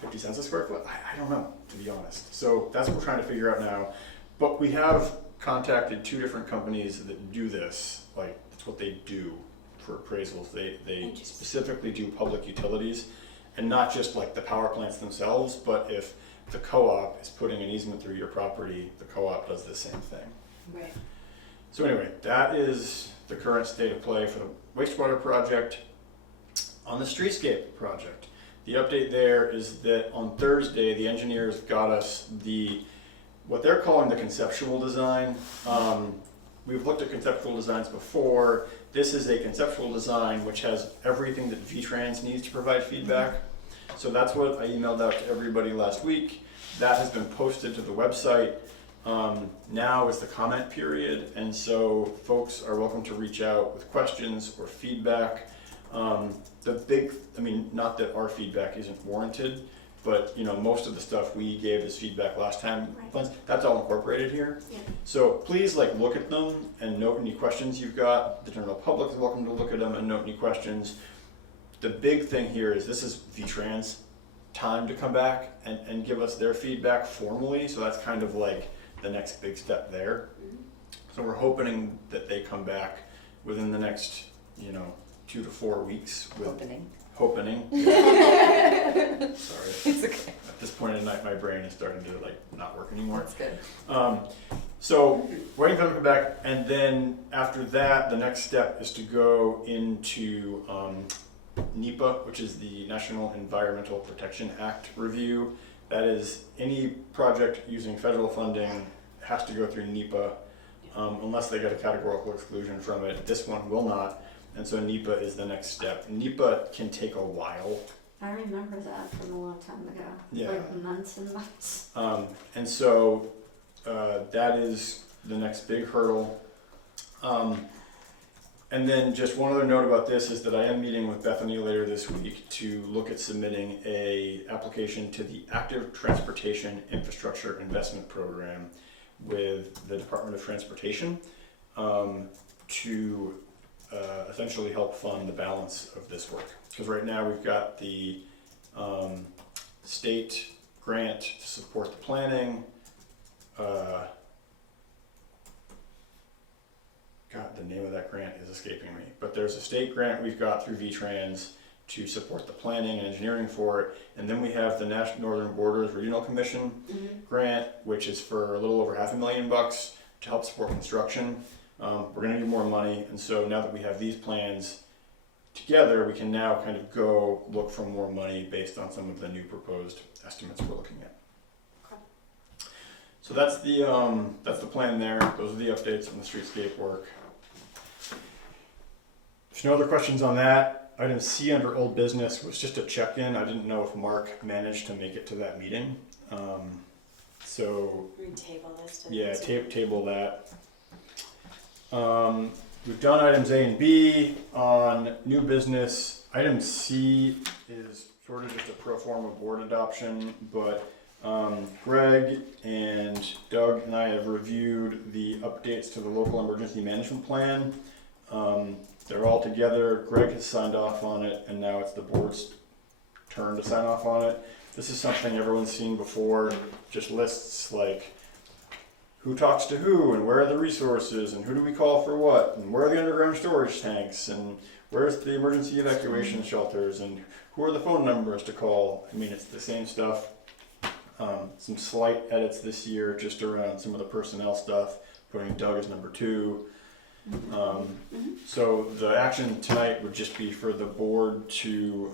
50 cents a square foot? I don't know, to be honest. So that's what we're trying to figure out now. But we have contacted 2 different companies that do this. Like, that's what they do for appraisals. They specifically do public utilities, and not just like the power plants themselves, but if the co-op is putting an easement through your property, the co-op does the same thing. Right. So anyway, that is the current state of play for the wastewater project. On the streetscape project, the update there is that on Thursday, the engineers got us what they're calling the conceptual design. We've looked at conceptual designs before. This is a conceptual design which has everything that VTrans needs to provide feedback. So that's what I emailed out to everybody last week. That has been posted to the website. Now is the comment period, and so folks are welcome to reach out with questions or feedback. Not that our feedback isn't warranted, but most of the stuff we gave as feedback last time, Right. that's all incorporated here. Yeah. So please look at them and note any questions you've got. The general public is welcome to look at them and note any questions. The big thing here is this is VTrans' time to come back and give us their feedback formally, so that's kind of like the next big step there. So we're hoping that they come back within the next 2 to 4 weeks with hoping. Sorry. It's okay. At this point in the night, my brain is starting to not work anymore. That's good. So waiting for them to come back, and then after that, the next step is to go into NEPA, which is the National Environmental Protection Act review. That is, any project using federal funding has to go through NEPA unless they get a categorical exclusion from it. This one will not, and so NEPA is the next step. NEPA can take a while. I remember that from a long time ago. Yeah. Like months and months. And so that is the next big hurdle. And then just one other note about this is that I am meeting with Bethany later this week to look at submitting a application to the Active Transportation Infrastructure Investment Program with the Department of Transportation to essentially help fund the balance of this work. Because right now we've got the state grant to support the planning. God, the name of that grant is escaping me. But there's a state grant we've got through VTrans to support the planning and engineering for it. And then we have the National Northern Borders Regional Commission grant, which is for a little over $500,000 to help support construction. We're gonna need more money. And so now that we have these plans together, we can now kind of go look for more money based on some of the new proposed estimates we're looking at. So that's the plan there. Those are the updates on the streetscape work. If no other questions on that, item C under old business was just a check-in. I didn't know if Mark managed to make it to that meeting. So Table this. yeah, table that. We've done items A and B. On new business, item C is sort of just a pro forma board adoption, but Greg and Doug and I have reviewed the updates to the local emergency management plan. They're all together. Greg has signed off on it, and now it's the board's turn to sign off on it. This is something everyone's seen before. Just lists like who talks to who, and where are the resources, and who do we call for what, and where are the underground storage tanks, and where's the emergency evacuation shelters, and who are the phone numbers to call. I mean, it's the same stuff. Some slight edits this year just around some of the personnel stuff, putting Doug as number 2. So the action tonight would just be for the board to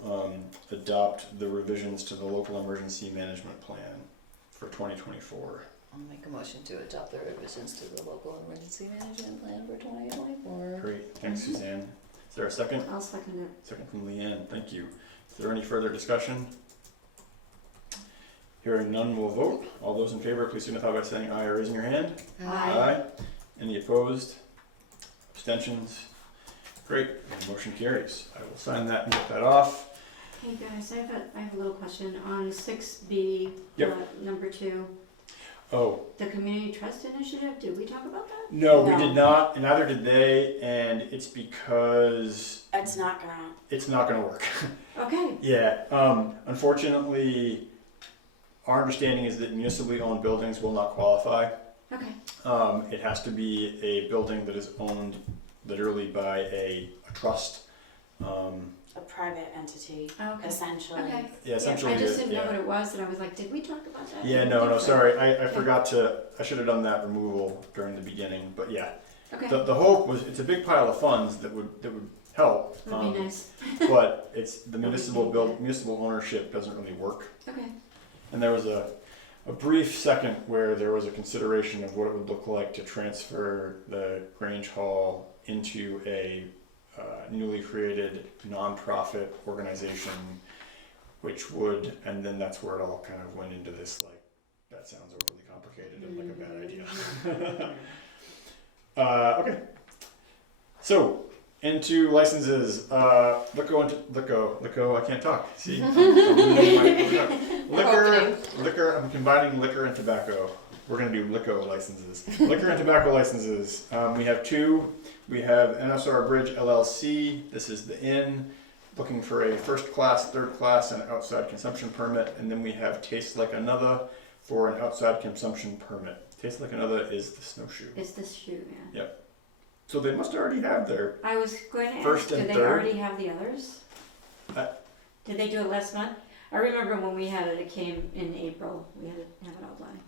adopt the revisions to the local emergency management plan for 2024. I'll make a motion to adopt the revisions to the local emergency management plan for 2024. Great, thanks Suzanne. Is there a second? I'll second it. Second from Leanne, thank you. Is there any further discussion? Hearing none, we'll vote. All those in favor, please signify by saying aye or raising your hand. Aye. Any opposed? Abstentions? Great, the motion carries. I will sign that and get that off. Hey guys, I have a little question on 6B, Yep. number 2. Oh, The Community Trust Initiative, did we talk about that? no, we No. did not, and neither did they, and it's because It's not gonna. it's not gonna work. Okay, Yeah, unfortunately, our understanding is that municipally owned buildings will not qualify. okay, It has to be a building that is owned literally by a trust. A private entity, okay. essentially. Okay. Yeah, essentially, I just didn't know yeah. what it was, and I was like, did we talk about that? Yeah, no, sorry, I forgot to, I should have done that removal during the beginning, but yeah. Okay, The hope was, it's a big pile of funds that would help. that'd be nice. But it's, the municipal ownership doesn't really work. Okay, And there was a brief second where there was a consideration of what it would look like to transfer the Grange Hall into a newly created nonprofit organization, which would, and then that's where it all kind of went into this, like, that sounds overly complicated and like a bad idea. Okay. So, into licenses, liquor, I can't talk, see? Liquor, I'm combining liquor and tobacco. We're gonna do liquor licenses. Liquor and tobacco licenses, we have two. We have NSR Bridge LLC, this is the inn, looking for a first class, third class, and outside consumption permit. And then we have Taste Like Another for an outside consumption permit. Taste Like Another is the snowshoe. it's this shoe, yeah. So they must already have their, I was going to First ask, and did they third? already have the others? Uh, Did they do it last month? I remember when we had it, it came in April, we had to have it all done.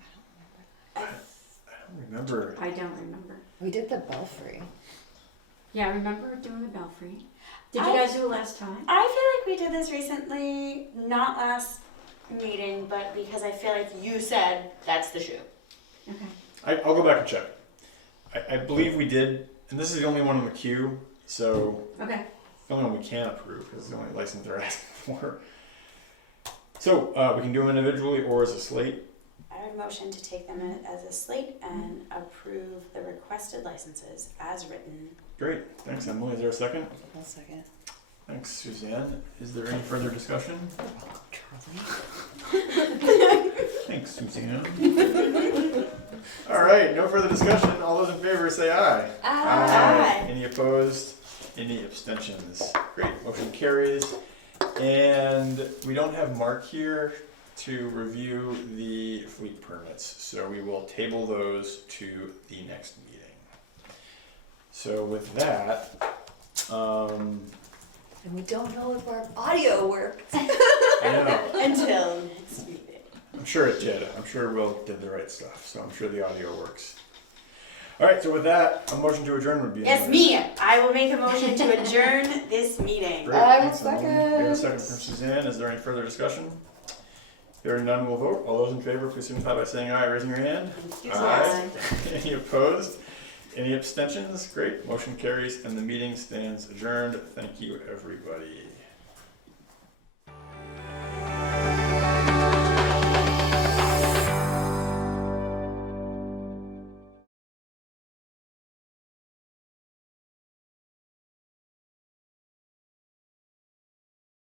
I don't remember. I don't remember. We did the Belfry. Yeah, I remember doing the Belfry. Did you I- guys do it last time? I feel like we did this recently, not last meeting, but because I feel like you said that's the shoe. Okay. I'll go back and check. I believe we did, and this is the only one in the queue, so Okay. the only one we can approve because it's the only license they're asking for. So we can do them individually or as a slate. I would motion to take them as a slate and approve the requested licenses as written. Great, thanks Emily. Is there a second? One second. Thanks Suzanne. Is there any further discussion? Charlie. Thanks Suzanne. All right, no further discussion. All those in favor say aye. Aye. Any opposed? Any abstentions? Great, motion carries. And we don't have Mark here to review the fleet permits, so we will table those to the next meeting. So with that, And we don't know if our audio worked. I know, Until next meeting. I'm sure it did. I'm sure Will did the right stuff, so I'm sure the audio works. All right, so with that, a motion to adjourn would be. Yes, me. I will make a motion to adjourn this meeting. Great, I will thanks, Emily. We have a second from Suzanne. Is there any further discussion? Hearing none, we'll vote. All those in favor, please signify by saying aye, raising your hand. Aye. Any opposed? Any abstentions? Great, motion carries and the meeting stands adjourned. Thank you, everybody.